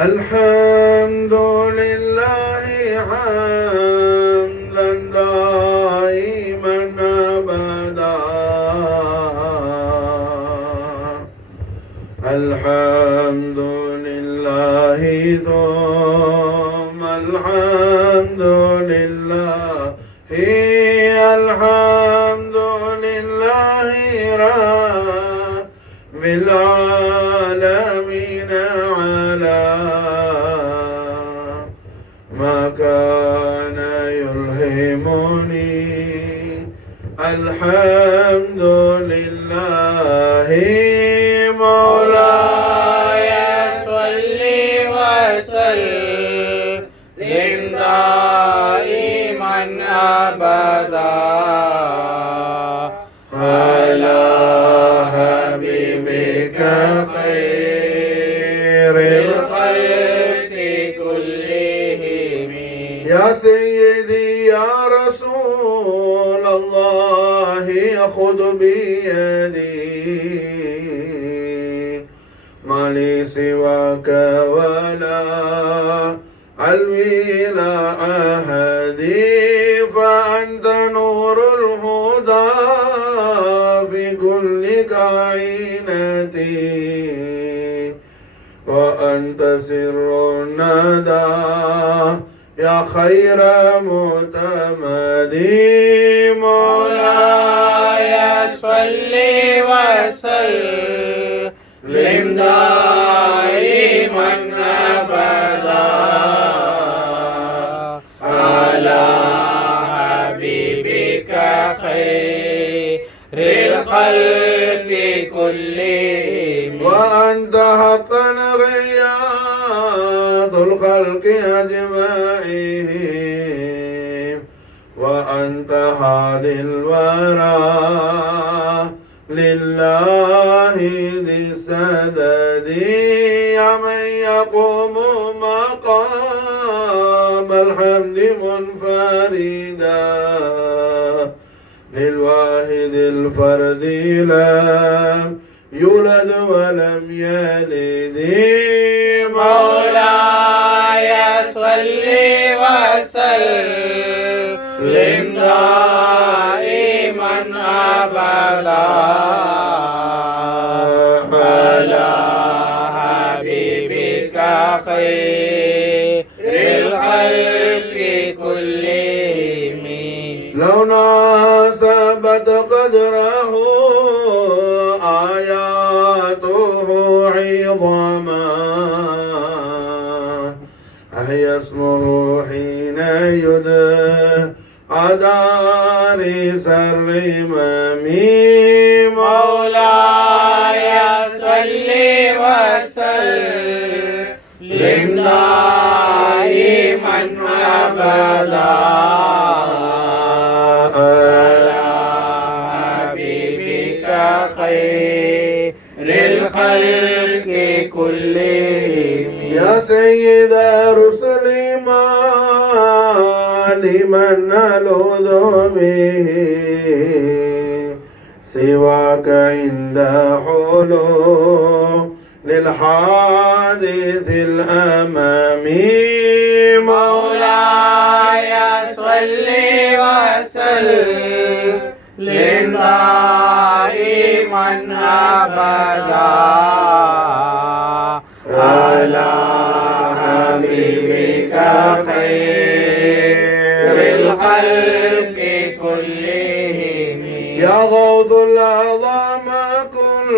الحمد لله حمدا دائما أبدا الحمد لله ثم الحمد لله الحمد لله رب العالمين على ما كان يلهمني الحمد لله مولاي صل وسلم دائما أبدا على حبيبك خير الخلق كلهم يا سيدي يا رسول الله خذ بيدي ما لي سواك ولا علوي لا أهدي فأنت نور الهدى في كل كائنتي وأنت سر الندى يا خير معتمدي مولاي صل وسلم دائما أبدا على حبيبك خير الخلق كلهم وأنت حقا غياث الخلق أجمعين وأنت هادي الورى لله ذي السدد يا من يقوم مقام الحمد منفردا للواحد الفرد لم يولد ولم يلد مولاي صل وسلم دائما أبدا على حبيبك خير الخلق كلهم لو ناسبت قدره آياته عظاما أحيا اسمه حين يدعى دارس الرمم مولاي صل وسلم دائما أبدا على حبيبك خير الخلق كلهم يا سيد رسل ما لمن نلوذ به سواك عند حلول للحادث الأمامي مولاي صل وسلم دائما أبدا على حبيبك خير الخلق كلهم يا غوث العظام كل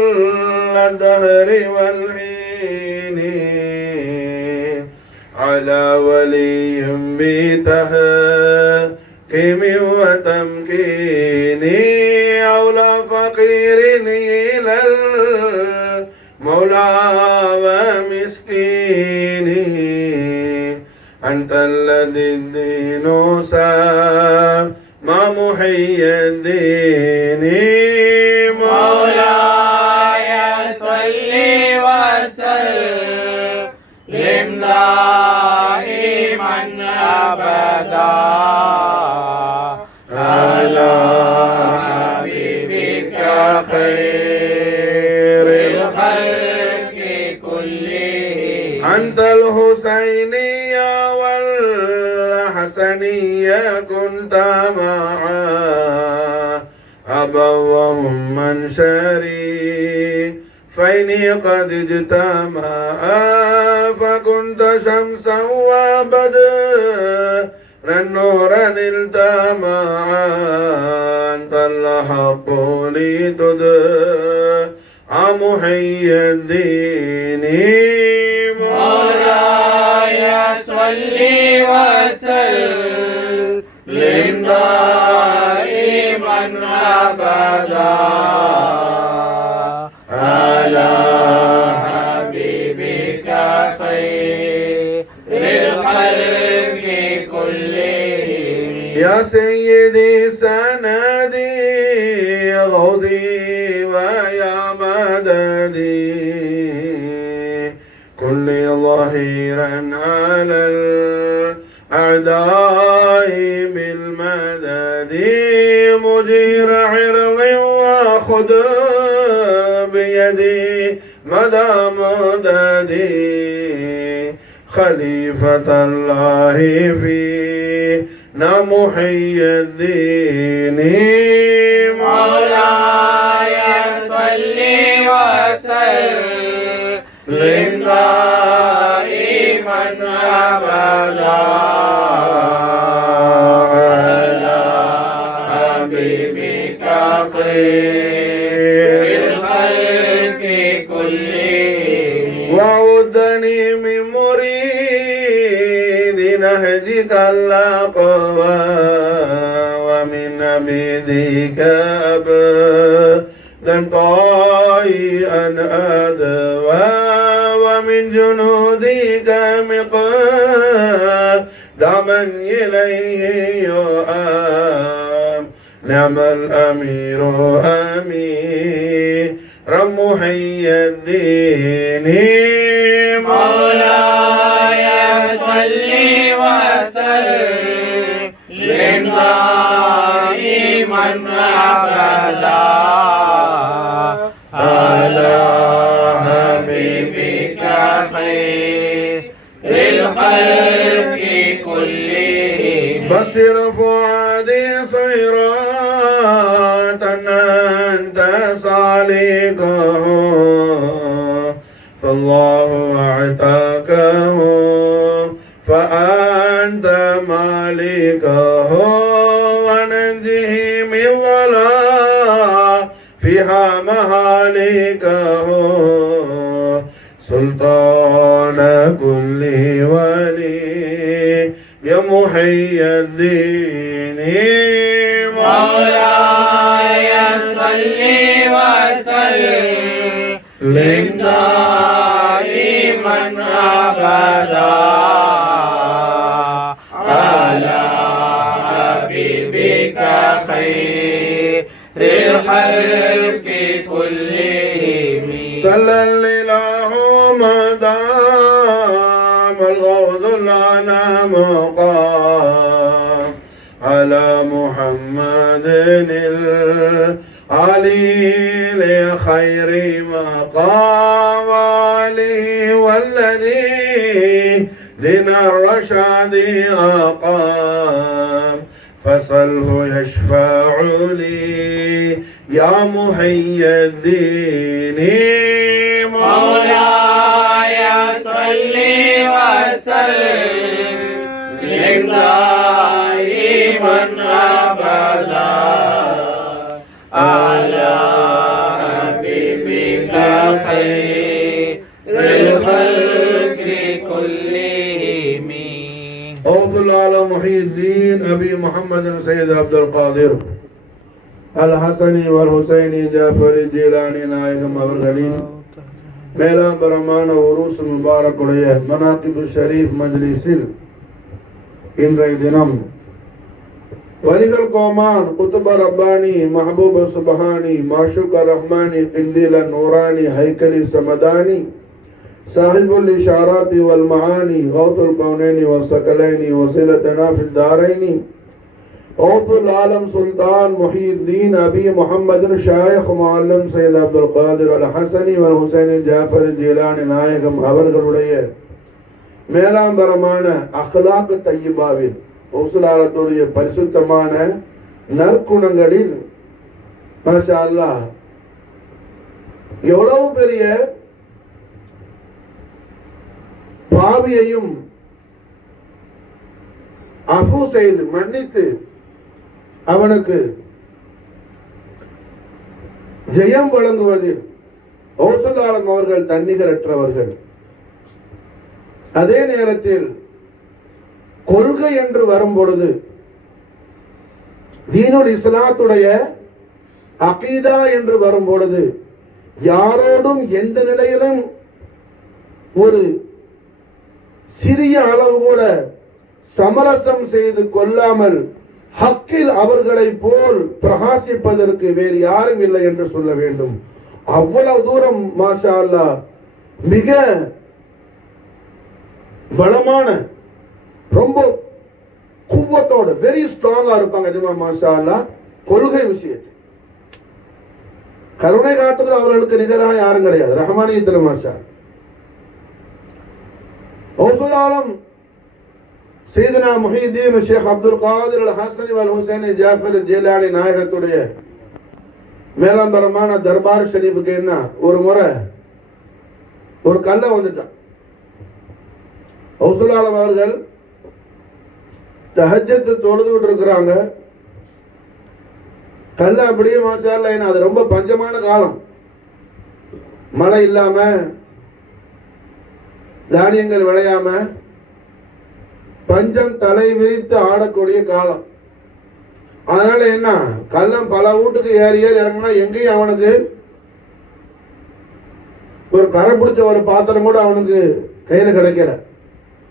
الدهر والحين على ولي بتهكيم وتمكين أولى فقير إلى المولى ومسكين أنت الذي الدين ما محي الدين مولاي صل وسلم دائما أبدا على حبيبك خير الخلق كلهم أنت الحسينية والحسنية كنت معا أبوهم من شريفين قد اجتمعا فكنت شمسا وبدرا نورا التمعا أنت الحق لتدعى محي الدين مولاي صل وسلم دائما أبدا على حبيبك خير الخلق كلهم يا سيدي سندي غوثي ويا مددي كل ظهيرا على الأعداء بالمدد مجير عرض وخذ بيدي مدى مددي خليفة الله فينا محي الدين مولاي صل وسلم دائما أبدا على حبيبك خير الخلق كلهم وعدني من مريد نهجك الأقوى ومن عبيدك أبدا طائعا أدوى ومن جنودك مقدما إليه يؤام نعم الأمير أمير محي الدين مولاي صل وسلم دائما أبدا على حبيبك خير الخلق كلهم بصر فؤادي صيرات أنت صالحه فالله أعتاكه فأنت مالكه وننجه من ظلام فيها مهالكه سلطان كل ولي يا محي الدين مولاي صل وسلم دائما أبدا على حبيبك خير الخلق كلهم صلى الإله مدام الغوث لنا مقام على محمد العلي لخير مقام عليه والذي دين الرشاد أقام فصله يشفع لي يا محي الدين مولاي صل وسلم دائما أبدا على حبيبك خير الخلق كلهم أوصل على محي الدين أبي محمد سيد عبد القادر الحسني والحسيني جعفر الجيلاني நாயகம் அவர்களின் மேலாம் பரமான உருஸ் முபாரக்குடைய மனாகிபு ஷரீஃப் மஜ்லிஸில் இன்றைய தினம் வலிகள் கோமான் குத்துப ரப்பானி மஹபூப சுபஹானி மாஷுக ரஹ்மானி கிந்தில நூரானி ஹைக்கலி சமதானி சாஹிபுல் இஷாராத்தி வல் மஆனி கௌதுல் கௌனைனி வசகலைனி வசிலத்தனா ஃபித் தாரைனி غوث العالم سلطان محي الدين أبي محمد الشيخ معلم سيد عبد القادر الحسني والحسين جعفر الجيلاني நாயகம் அவர்களுடைய மேலாம்பரமான அஹ்லாக் தய்யிபாவில் கௌசுலாலத்துடைய பரிசுத்தமான நற்குணங்களில் மாஷா அல்லாஹ் எவ்வளவு பெரிய பாவியையும் அஃபு செய்து மன்னித்து அவனுக்கு ஜெயம் வழங்குவதில் கௌசுலாலம் அவர்கள் தன்னிகரற்றவர்கள். அதே நேரத்தில் கொள்கை என்று வரும் பொழுது தீனுல் இஸ்லாத்துடைய அகீதா என்று வரும் பொழுது யாரோடும் எந்த நிலையிலும் ஒரு சிறிய அளவு கூட சமரசம் செய்து கொள்ளாமல் ஹக்கில் அவர்களை போல் பிரகாசிப்பதற்கு வேறு யாரும் இல்லை என்று சொல்ல வேண்டும். அவ்வளவு தூரம் மாஷா அல்லாஹ் மிக பலமான ரொம்ப குவத்தோட வெரி ஸ்ட்ராங்கா இருப்பாங்க. அதுமா மாஷா அல்லாஹ் கொள்கை விஷயத்தில் கருணை காட்டுதல் அவர்களுக்கு நிகராக யாரும் கிடையாது. ரஹ்மானியத்தில் மாஷா கௌசுல் சையதுனா முஹிதீன் ஷேக் அப்துல் காதிர் அல் ஹசனி வல் ஹுசைன் ஜாஃபர் ஜீலானி நாயகத்துடைய மேலம்பரமான தர்பார் ஷரீஃபுக்கு என்ன ஒரு முறை ஒரு கல்ல வந்துட்டான். கௌசுல் ஆலம் அவர்கள் தஹஜ்ஜத் தொழுதுட்டு இருக்கிறாங்க. கல்ல அப்படியே மாஷா அல்லாஹ் அது ரொம்ப பஞ்சமான காலம், மழை இல்லாம தானியங்கள் விளையாம பஞ்சம் தலை விரித்து ஆடக்கூடிய காலம். அதனால என்ன கள்ளம் பல வீட்டுக்கு ஏறி ஏறி இறங்கினா எங்கேயும் அவனுக்கு ஒரு கரை பிடிச்ச ஒரு பாத்திரம் கூட அவனுக்கு கையில கிடைக்கல.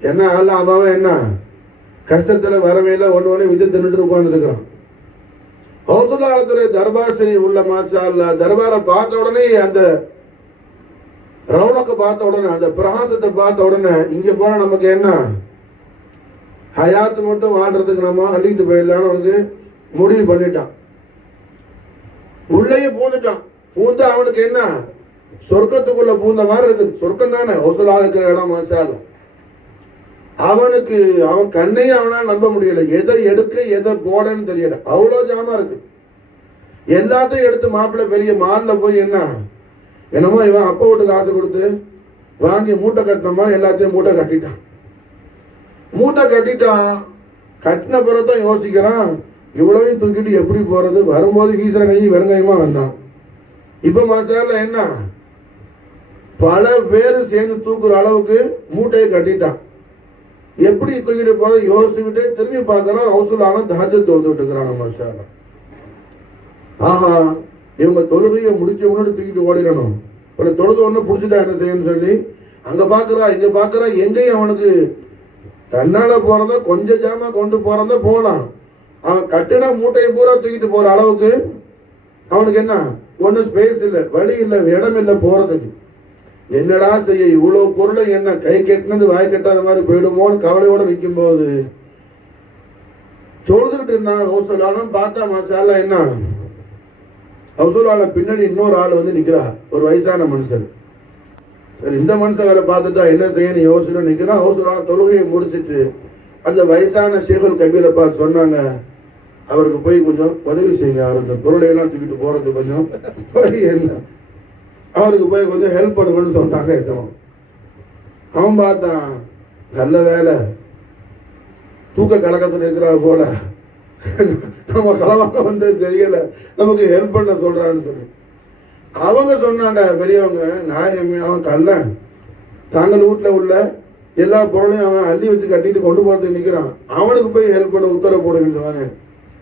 என்ன ஆள் அவன் என்ன கஷ்டத்துல வரவையில ஒன்று விஜய் தின்னுட்டு உட்கார்ந்து இருக்கிறான். கௌசுல்லாலத்துடைய தர்பார் சரி உள்ள மாஷா அல்லாஹ் தர்பாரை பார்த்த உடனே அந்த ரவுனத்தை பார்த்த உடனே அந்த பிரகாசத்தை பார்த்த உடனே இங்க போனா நமக்கு என்ன ஹயாத்து மட்டும் வாழ்றதுக்கு நம்ம அள்ளிட்டு போயிடலான்னு அவனுக்கு முடிவு பண்ணிட்டான். உள்ளேயே பூந்துட்டான். பூந்து அவனுக்கு என்ன சொர்க்கத்துக்குள்ள பூந்த மாதிரி இருக்குது. சொர்க்கம் தானே கௌசுலா இருக்கிற இடம் மாஷா அல்லாஹ். அவனுக்கு அவன் கண்ணையும் அவனால் நம்ப முடியல. எதை எடுக்க எதை போடன்னு தெரியல. அவ்வளோ ஜாமா இருக்கு. எல்லாத்தையும் எடுத்து மாப்பிள்ளை பெரிய மால்ல போய் என்ன என்னமோ இவன் அப்பா வீட்டுக்கு ஆசை கொடுத்து வாங்கி மூட்டை கட்டினோமா எல்லாத்தையும் மூட்டை கட்டிட்டான். மூட்டை கட்டிட்டான். கட்டின பிறதான் யோசிக்கிறான் இவ்வளவையும் தூக்கிட்டு எப்படி போறது. வரும்போது வீசுற கை வெறுங்கையுமா வந்தான். இப்ப மாசால என்ன பல பேர் சேர்ந்து தூக்குற அளவுக்கு மூட்டையை கட்டிட்டான். எப்படி தூக்கிட்டு போற யோசிச்சுக்கிட்டே திரும்பி பார்க்கறான். கௌசுலான தஹஜ்ஜத் தொழுதுட்டு இருக்கிறாங்க மாஷா அல்லாஹ். ஆஹா இவங்க தொழுகையை முடிச்ச முன்னாடி தூக்கிட்டு ஓடிடணும். தொழுது ஒண்ணு புடிச்சுட்டா என்ன செய்யணும்னு சொல்லி அங்க பாக்குறா இங்க பாக்குறா. எங்கேயும் அவனுக்கு தன்னால போறதா கொஞ்சம் ஜாமா கொண்டு போறதா போலாம். அவன் கட்டின மூட்டையை பூரா தூக்கிட்டு போற அளவுக்கு அவனுக்கு என்ன ஒன்னும் ஸ்பேஸ் இல்லை, வழி இல்லை, இடம் இல்லை போறதுக்கு. என்னடா செய்ய இவ்வளவு பொருளை என்ன கை கட்டினது வாய் கட்டாத மாதிரி போயிடுமோன்னு கவலையோட நிற்கும் போது தொழுதுகிட்டு இருந்தாங்க. கௌசுலாலும் பார்த்தா மாஷா அல்லாஹ் என்ன கௌசுலால பின்னாடி இன்னொரு ஆள் வந்து நிக்கிறா, ஒரு வயசான மனுஷன். சரி இந்த மனுஷன் வேலை பார்த்துட்டா என்ன செய்யணும் யோசனை நிக்கிறான். கௌசுலான தொழுகையை முடிச்சிட்டு அந்த வயசான ஷேகுல் கபீரை பார்த்து சொன்னாங்க அவருக்கு போய் கொஞ்சம் உதவி செய்யுங்க. அவர் இந்த பொருளையெல்லாம் தூக்கிட்டு போறது கொஞ்சம் என்ன அவருக்கு போய் கொஞ்சம் ஹெல்ப் பண்ணுங்கன்னு சொன்னாங்க. அவன் பார்த்தான் நல்ல வேலை தூக்க கலக்கத்தில் இருக்கிறா போல நம்ம களவாக்க வந்தது தெரியல நமக்கு ஹெல்ப் பண்ண சொல்றான்னு சொல்லி அவங்க சொன்னாங்க பெரியவங்க. நான் அவன் கல்ல தாங்கள் வீட்டுல உள்ள எல்லா பொருளையும் அவன் அள்ளி வச்சு கட்டிட்டு கொண்டு போறதுக்கு நிக்கிறான். அவனுக்கு போய் ஹெல்ப் பண்ண உத்தரவு போடுங்கன்னு சொன்னாங்க.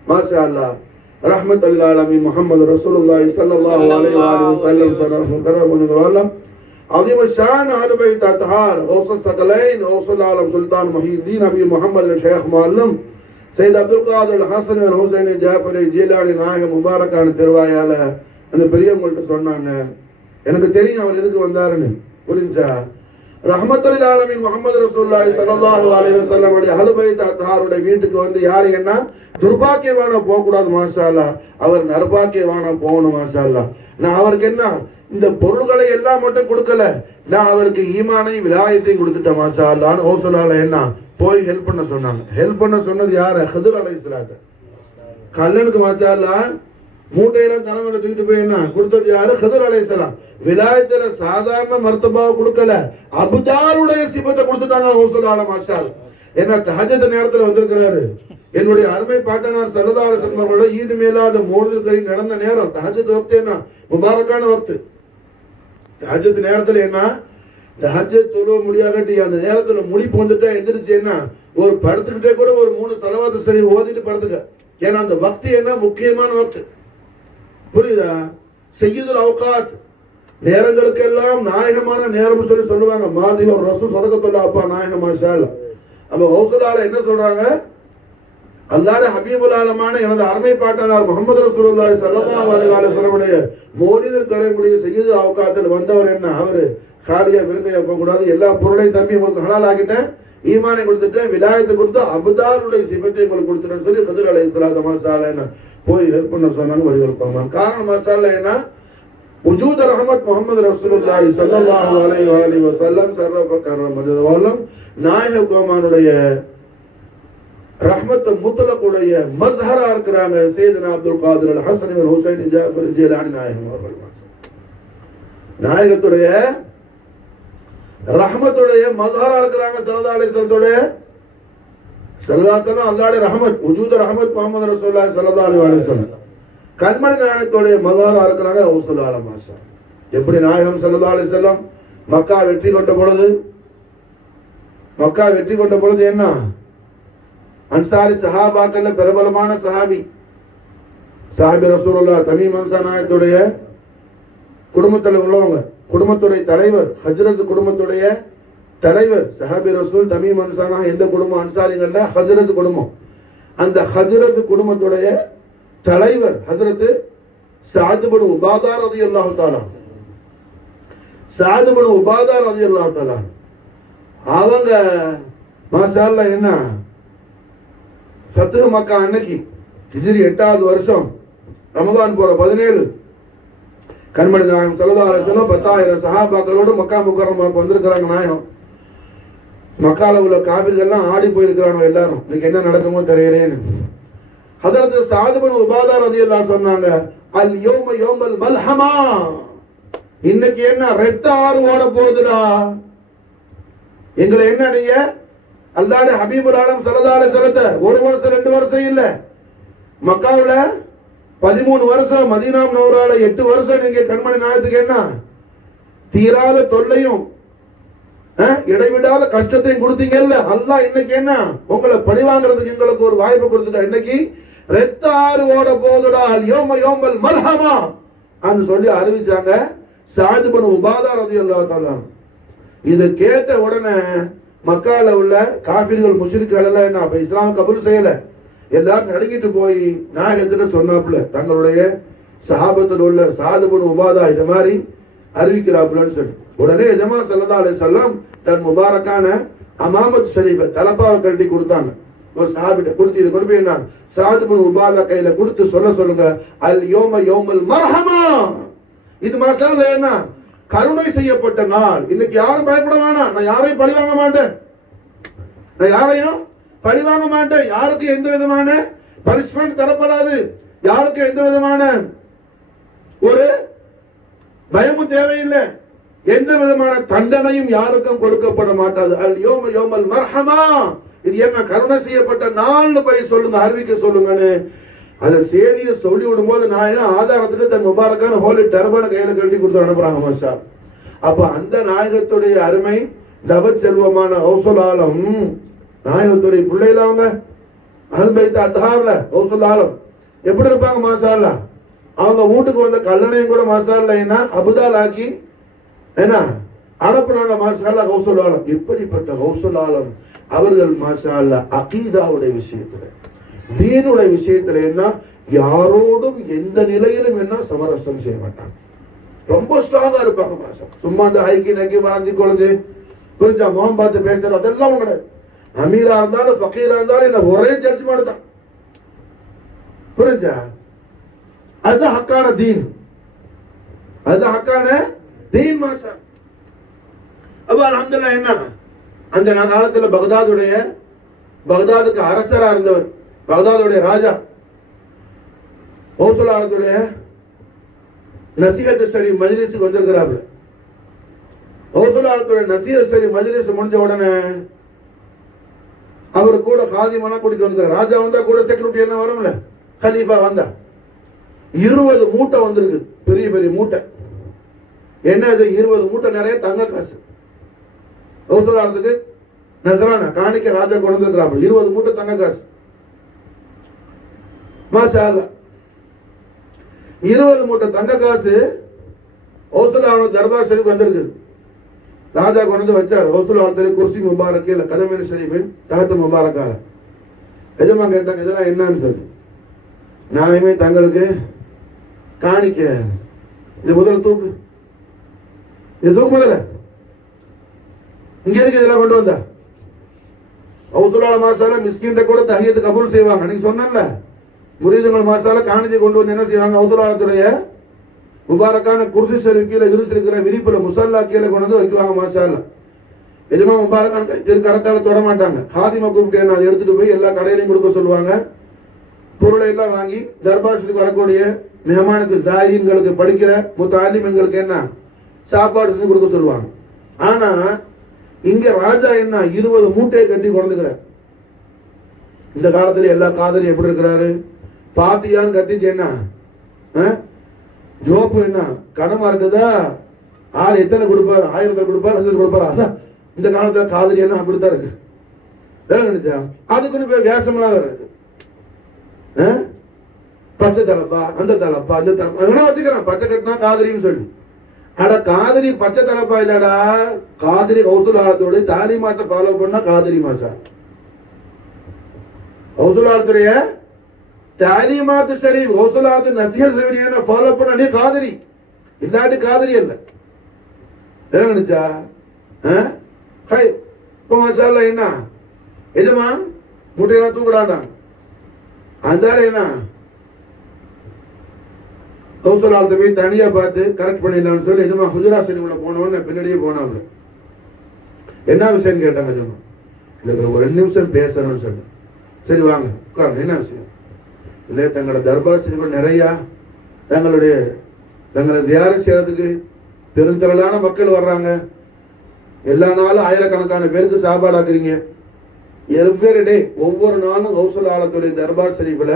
மாஷா அல்லாஹ் ரஹ்மத் லில் ஆலமீன் முஹம்மது ரசூலுல்லாஹி ஸல்லல்லாஹு அலைஹி வஸல்லம் ஸல்லல்லாஹு عظيم الشان اهل بيت اطهار اوصل ثقلين اوصل عالم سلطان محي الدين ابي محمد الشيخ معلم سيد عبد القادر الحسن والحسين جعفر ஜீலானி நாயக முபாரக்கான திருவாயால அந்த பெரியவங்கள்ட்ட சொன்னாங்க. எனக்கு தெரியும் அவர் எதுக்கு வந்தாருன்னு. புரிஞ்சா ரஹ்மத்துல் ஆலமீன் முஹம்மது ரசூலுல்லாஹி ஸல்லல்லாஹு அலைஹி வஸல்லம் அஹ்லு பைத் அத்ஹாருடைய வீட்டுக்கு வந்து யாரு என்ன துர்பாக்கியவான போக கூடாது மாஷா அல்லாஹ். அவர் நர்பாக்கியவான போகணும் மாஷா அல்லாஹ். நான் அவருக்கு என்ன இந்த பொருள்களை எல்லாம் மட்டும் கொடுக்கல, நான் அவருக்கு ஈமானையும் விலாயத்தையும் கொடுத்துட்டேன் மாஷா அல்லாஹ்னு ஹவுசுலால என்ன போய் ஹெல்ப் பண்ண சொன்னாங்க. ஹெல்ப் பண்ண சொன்னது யாரு? ஹிதர் அலைஹிஸ்ஸலாத்து. கல்லனுக்கு மாஷா அல்லாஹ் மூட்டையெல்லாம் தலைமையில தூக்கிட்டு போய் என்ன கொடுத்தது யாரு? ஹிதர் அலைஹிஸ்ஸலாம். விலாயத்துல சாதாரண மர்த்தபாவை கொடுக்கல, அபுதாருடைய சிபத்தை கொடுத்துட்டாங்க ஹவுசுலால மாஷா அல்லாஹ். ஏன்னா தஹஜ்ஜுத் நேரத்துல வந்திருக்கிறாரு. என்னுடைய அருமை பாட்டனார் ஸல்லல்லாஹு அலைஹி வஸல்லம் அவர்களோட ஈத் மீலாத் மௌலித் கரீம் நடந்த நேரம் தஹஜ்ஜுத் வக்த் என்ன முபாரக்கான வக்த். தஹஜ்ஜுத் நேரத்துல என்ன தஹஜ்ஜுத் தொழுவ முடியாகட்டி அந்த நேரத்துல முடி போந்துட்டா எந்திரிச்சு என்ன ஒரு படுத்துக்கிட்டே கூட ஒரு 3 ஸலவாத் சரி ஓதிட்டு படுத்துக்க. ஏன்னா அந்த வக்த் என்ன முக்கியமான வக்த். புரியுதா? சய்யிதுல் அவ்காத், நேரங்களுக்கெல்லாம் நாயகமான நேரம் சொல்லி சொல்லுவாங்க. மாதி ஒரு ரசூல் சதகத்துல்லாஹ் அப்பா நாயகம் மாஷா அல்லாஹ். அப்ப ஹவுசுலால என்ன சொல்றாங்க? அல்லாஹ்வுடைய ஹபீபுல் ஆலமான எனது அருமை பாட்டனார் முஹம்மது ரசூலுல்லாஹி ஸல்லல்லாஹு அலைஹி வஸல்லம் மௌலித் கரீமுடைய சய்யிதுல் அவ்காத்தில் வந்தவர் என்ன அவரு காலியா விருந்தையா போக கூடாது, எல்லா பொருளையும் தம்பி உங்களுக்கு ஹலால் ஆகிட்டேன், ஈமானை கொடுத்துட்டேன், விலாயத்தை கொடுத்து அபுதாருடைய சிபத்தை உங்களுக்கு கொடுத்துட்டேன்னு சொல்லி ஹிதர் அலைஹிஸ்ஸலாத்து மாஷா அல்லாஹ் என்ன போய் ஹெல்ப் பண்ண சொன்னாங்க. வழிகளுக்கு காரணம் மாஷா அல்லாஹ் என்ன وجود رحمت محمد رسول الله صلى الله عليه وآله وسلم شرف كرم مجد والله நாயக கோமானுடைய ரஹ்மத் முத்லகுடைய மஸ்ஹரா இருக்கிறாங்க சையதுனா அப்துல் காதிர் அல் ஹஸன் இப்னு ஹுசைன் ஜாஃபர் ஜீலானி நாயகம் அவர்கள். நாயகத்துடைய ரஹ்மத்துடைய மஸ்ஹரா இருக்கிறாங்க ஸல்லல்லாஹு அலைஹி வஸல்லத்துடைய ஸல்லல்லாஹு அலைஹி வஸல்லம் அல்லாஹ்வுடைய ரஹ்மத் வஜூத் ரஹ்மத் முஹம்மது ரசூலுல்லாஹி ஸல்லல்லாஹு அலைஹி வஸல்லம் கண்மணி நாயகத்துடைய மஸ்ஹரா இருக்கிறாங்க ஹவுசுல்லால மாஷா. எப்படி நாயகம் ஸல்லல்லாஹு அலைஹி வஸல்லம் மக்கா வெற்றி கொண்ட பொழுது என்ன அன்சாரி சஹாபாக்கள்ல பிரபலமான சஹாபி ரசூலுல்லாஹ் தமீம் அன்சாரி நாயகத்துடைய குடும்பத்தில் உள்ளவங்க, குடும்பத்துடைய தலைவர், ஹஜ்ரஸ் குடும்பத்துடைய தலைவர் சஹாபி ரசூல் தமீம் அன்சாரி. எந்த குடும்பம்? அன்சாரிகள்ல ஹஜ்ரஸ் குடும்பம். அந்த ஹஜ்ரஸ் குடும்பத்துடைய தலைவர் ஹஜ்ரத் சஅத் இப்னு உபாதா ரலியல்லாஹு தஆலா. சஅத் இப்னு உபாதா ரலியல்லாஹு தஆலா அவங்க மாஷா அல்லாஹ் என்ன ஃபத்ஹ் மக்கா அன்னைக்கு ஹிஜ்ரி 8வது வருஷம் ரமதான் போற 17 கண்மணி நாயகம் ஸல்லல்லாஹு அலைஹி வஸல்லம் 10,000 சஹாபாக்களோடு மக்கா முக்கர்ரமாவுக்கு வந்திருக்கிறாங்க. நாயகம் மக்கால உள்ள காபிர்கள்லாம் ஆடி போயிருக்கிறாங்க. எல்லாரும் இன்னைக்கு என்ன நடக்குமோ தெரியலேன்னு ஹஜ்ரத் சஅத் இப்னு உபாதா ரலியல்லாஹு சொன்னாங்க, அல் யௌம யௌமல் மல்ஹமா, இன்னைக்கு என்ன ரத்த ஆறு ஓட போகுதுடா. எங்களை என்ன நீங்க அல்லாஹ்வுடைய ஹபீபுல் ஆலம் ஸல்லல்லாஹு அலைஹி வஸல்லம் ஒரு வருஷம் 2 வருஷம் இல்ல, மக்காவுல 13 வருஷம், மதீனா முனவரால 8 வருஷம் நீங்க கண்மணி நாயகத்துக்கு என்ன தீராத தொல்லையும் இடைவிடாத கஷ்டத்தையும் கொடுத்தீங்கல்ல. அல்லாஹ் இன்னைக்கு என்ன உங்களை பழி வாங்குறதுக்கு எங்களுக்கு ஒரு வாய்ப்பு கொடுத்துட்டா. இன்னைக்கு ரத்த ஆறு ஓட போகுதுடா, யௌம யௌமல் மல்ஹமா அன்னு சொல்லி அறிவிச்சாங்க சஅத் இப்னு உபாதா ரலியல்லாஹு தஆலா. இத கேட்ட உடனே மக்கால உள்ள காஃபிர்கள் முஷ்ரிக்குகள் எல்லாம் என்ன அப்ப இஸ்லாம் கபூல் செய்யல, எல்லாரும் நடுங்கிட்டு போய் நாயகத்திட்ட சொன்னாப்புல தங்களுடைய சஹாபத்தில் உள்ள சஅத் இப்னு உபாதா இத மாதிரி அறிவிக்கிறாப்புலன்னு சொல்லி உடனே எஜமா ஸல்லல்லாஹு அலைஹி வஸல்லம் தன் முபாரக்கான அமாமத் ஷரீஃபை தலப்பாவை கழட்டி கொடுத்தாங்க. ஒரு சஹாபிட்ட கொடுத்து இது கொண்டு போய் என்ன சஅத் இப்னு உபாதா கையில கொடுத்து சொல்லுங்க, அல் யௌம யௌமல் மர்ஹமா, இது மாஷா அல்லாஹ் என்ன கருணை செய்யப்பட்ட நாள். இன்னைக்கு யாரும் பயப்பட வேணாம், நான் யாரையும் பழி வாங்க மாட்டேன், யாருக்கு எந்த விதமான பனிஷ்மெண்ட் தரப்படாது, யாருக்கு எந்த விதமான ஒரு பயமும் தேவையில்லை, எந்த விதமான தண்டனையும் யாருக்கும் கொடுக்கப்பட மாட்டாது. அல் யௌம யௌமல் மர்ஹமா, இது என்ன கருணை செய்யப்பட்ட நாள்னு போய் சொல்லுங்க, அறிவிக்க சொல்லுங்கன்னு அந்த செய்தியை சொல்லி விடும்போது நாயகம் ஆதாரத்துக்கு தன் முபாரக்கான ஹோலி டர்பனை கையில கட்டி கொடுத்து அனுப்புறாங்க மாஷா. அப்ப அந்த நாயகத்துடைய அருமை தப செல்வமான ஹவுசுல் ஆலம் நாயகத்துடைய பிள்ளைல அவங்க அல்பைத்த அத்ஹார்ல ஹவுசுல் ஆலம் எப்படி இருப்பாங்க மாஷா அல்லாஹ். அவங்க வீட்டுக்கு வந்த கல்லணையும் கூட மாஷா அல்லாஹ் என்ன அபுதால் ஆக்கி என்ன அனுப்புனாங்க மாஷா அல்லாஹ் ஹவுசுல் ஆலம். இப்படிப்பட்ட ஹவுசுல் ஆலம் அவர்கள் மாஷா அல்லாஹ் அகீதாவுடைய விஷயத்துல தீனுடைய விஷயத்துல என்ன யாரோடும் எந்த நிலையிலும் என்ன சமரசம் செய்ய மாட்டாங்க, ரொம்ப ஸ்ட்ராங்கா இருப்பாங்க மாஷா. சும்மா அந்த ஹைக்கி நக்கி வாழ்ந்து கொள்ளுது கொஞ்சம் முகம் பார்த்து பேசுறது அதெல்லாம் கிடையாது. அமீரா இருந்தாலும் ஃபக்கீரா இருந்தாலும் என்ன ஒரே ஜட்ஜ்மெண்ட் தான், புரிஞ்சா? அதுதான் ஹக்கான தீன். அதுதான் ஹக்கான தீன் மாஷா. அப்ப அல்ஹம்துலில்லாஹ் என்ன அந்த காலத்துல பகதாதுக்கு அரசரா இருந்தவர், பகதாதுடைய ராஜா ஹவுசுல்லாஹ்வுடைய நசீஹத் ஷரீஃப் மஜ்லிஸுக்கு வந்திருக்கிறார்கள். ஹவுசுல்லாஹ்வுடைய நசீஹத் ஷரீஃப் மஜ்லிஸ் முடிஞ்ச உடனே அவர் கூட காதிமெல்லாம் கூட்டிட்டு வந்துக்கிறார். ராஜா வந்தா கூட செக்யூரிட்டி என்ன வரும்ல, கலீஃபா வந்தா 20 மூட்டை வந்திருக்கு, பெரிய பெரிய மூட்டை. என்ன இது? 20 மூட்டை நிறைய தங்க காசு. ஹவுசுல்லாஹ்வுக்கு நஸ்ரானா காணிக்க ராஜா கொண்டு வந்திருக்கிறார். 20 மூட்டை தங்க காசு. மாஷா அல்லாஹ். 20 மூட்டை தங்க காசு ஹவுசுல்லாஹ் தர்பார் ஷரீஃப் வந்திருக்கு. ராஜா கொண்டு வந்து வச்சார். ஹவுசுல்லாஹ் குர்சி முபாரக் இல்ல கதமின் ஷரீஃபின் தஹத் முபாரக்கால. எஜமா கேட்டாங்க இதெல்லாம் என்னன்னு சொல்லி. நாயமே தங்களுக்கு காணிக்க, இது முதல்ல தூக்கு, இது தூக்கு முதல்ல. இங்க எதுக்கு இதெல்லாம் கொண்டு வந்தா? ஹவுசுல்லாஹ் மாஷால மிஸ்கின்ட கூட தஹியத் கபூல் செய்வாங்க. நீங்க சொன்னல முரீதுங்கள் மாஷால காணிக்கை கொண்டு வந்து என்ன செய்வாங்க? ஹவுசுல்லாஹ்வுடைய முபாரக்கான குர்சி ஷரீஃப் கீழே விரிச்சிருக்கிற விரிப்புல முசல்லா கீழே கொண்டு வந்து வைக்குவாங்க. மாஷாஅல்லாஹ். எஜமா முபாரக்கான கரத்தால தொட மாட்டாங்க. காதிமா கூப்பிட்டு அதை எடுத்துட்டு போய் எல்லா கடையிலையும் கொடுக்க சொல்லுவாங்க. பொருளை எல்லாம் வாங்கி தர்பார் ஷரீஃப் வரக்கூடிய மெஹமானுக்கு ஜாயின்களுக்கு படிக்கிற முத்தாலிம்களுக்கு என்ன சாப்பாடு செஞ்சு கொடுக்க சொல்லுவாங்க. ஆனா இங்க ராஜா என்ன 20 மூட்டையை கட்டி கொண்டுக்கிறார். இந்த காலத்துல எல்லா காதலும் எப்படி இருக்கிறாரு? பாத்தியான்னு கத்திட்டு என்ன ஜோப்பு என்ன கனமா இருக்குதா? ஆள் எத்தனை கொடுப்பாரு? 1000 கொடுப்பாரு, 1000 கொடுப்பாரு. அதான் இந்த காலத்துல காதலி என்ன அப்படித்தான் இருக்கு. அதுக்குன்னு போய் வேஷமெல்லாம் இருக்கு. பச்சை தலப்பா, அந்த தலப்பா, அந்த தலப்பா வேணா வச்சுக்கிறான். பச்சை கட்டினா காதலின்னு சொல்லி. அட காதலி பச்சை தலப்பா இல்லடா, காதலி ஹவுசுல்லாஹ்வுடைய தாலிமாத்தை ஃபாலோ பண்ணா காதலி மாஷா. ஹவுசுல்லாஹ்வுடைய தாலிமாத்து ஷரீஃப் ஹவுசுல்லாஹ் நசீஹத் ஷரீஃப் ஃபாலோ பண்ணி காதலி, இல்லாட்டி காதலி இல்ல. என்னச்சா ஹை இப்போ மாஷா அல்லாஹ். என்ன எஜமா மூட்டையெல்லாம் தூக்கடாண்டாங்க. அதனால என்ன ஹவுசுல்லாஹ் போய் தனியா பார்த்து கரெக்ட் பண்ணிடலாம்னு சொல்லி எஜமா ஹுஜரா ஷரீஃப்ல போனவன் பின்னாடியே போனவங்க. என்ன விஷயம் கேட்டாங்க எஜமா. இல்லை ஒரு 2 நிமிஷம் பேசணும்னு சொல்லி. சரி வாங்க உட்காருங்க. என்ன விஷயம்? இல்லை தங்களோட தர்பார் ஷரீஃப் நிறைய தங்களை ஜியாரத் செய்யறதுக்கு பெருந்திரளான மக்கள் வர்றாங்க. எல்லா நாளும் ஆயிரக்கணக்கான பேருக்கு சாப்பாடு ஆக்குறீங்க. எவ்ரி டே ஒவ்வொரு நாளும் ஹவுசுல்லாஹ்வுடைய தர்பார் ஷரீஃப்ல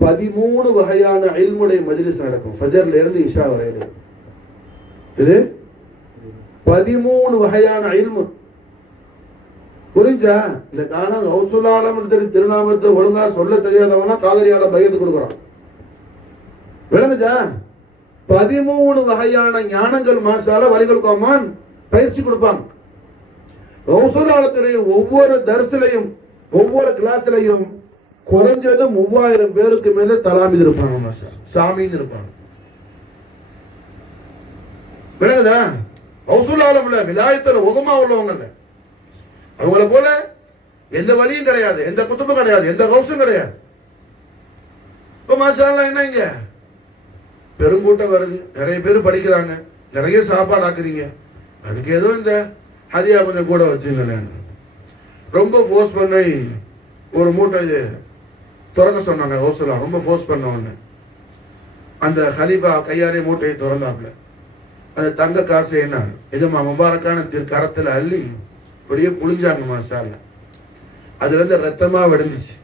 13 வகையான இல்முடைய மஜ்லிஸ் நடக்கும். ஃபஜர்ல இருந்து இஷா வரையில. இது 13 வகையான இல்மு. புரிஞ்சா? இந்த காலம் ஹவுசுல்லாஹ் திருநாமத்தை ஒழுங்கா சொல்ல தெரியாதவனா காதலியால பயத்து கொடுக்குறான். விளங்குச்சா? 13 வகையான ஞானங்கள் மாஷால வரிகள் கோமான் பயிற்சி கொடுப்பாங்க. ஹவுசுல்லாஹ்வுடைய ஒவ்வொரு தர்ஸ்லயும் ஒவ்வொரு கிளாஸ்லயும் குறைஞ்சது 3000 பேருக்கு மேல தலாமிது இருப்பாங்க. மாஷா சாமின்னு இருப்பாங்க. விளங்குதா? ஹவுசுல்லாஹ்வுல விலாயத்துல உகமா உள்ளவங்க அவங்கள போல எந்த வழியும் கிடையாது, எந்த குத்துபும் கிடையாது, எந்த கௌசும் கிடையாது. இப்ப மாஷா அல்லாஹ் என்ன இங்க பெருங்கூட்டம் வருது, நிறைய பேர் படிக்கிறாங்க, நிறைய சாப்பாடு ஆக்குறீங்க. அதுக்கு ஏதோ இந்த ஹரியா கொஞ்சம் கூட வச்சுங்க. ரொம்ப ஃபோர்ஸ் பண்ணி ஒரு மூட்டை திறக்க சொன்னாங்க. ஹவுசுல்லாஹ் ரொம்ப ஃபோர்ஸ் பண்ண உடனே அந்த ஹலீஃபா கையாலே மூட்டையை திறந்தாப்புல. அது தங்க காசு என்ன எஜமா முபாரக்கான கரத்துல அள்ளி அப்படியே புளிஞ்சாங்க. மாஷா அல்லாஹ். அதுல இருந்து ரத்தமா வெடிஞ்சிச்சு.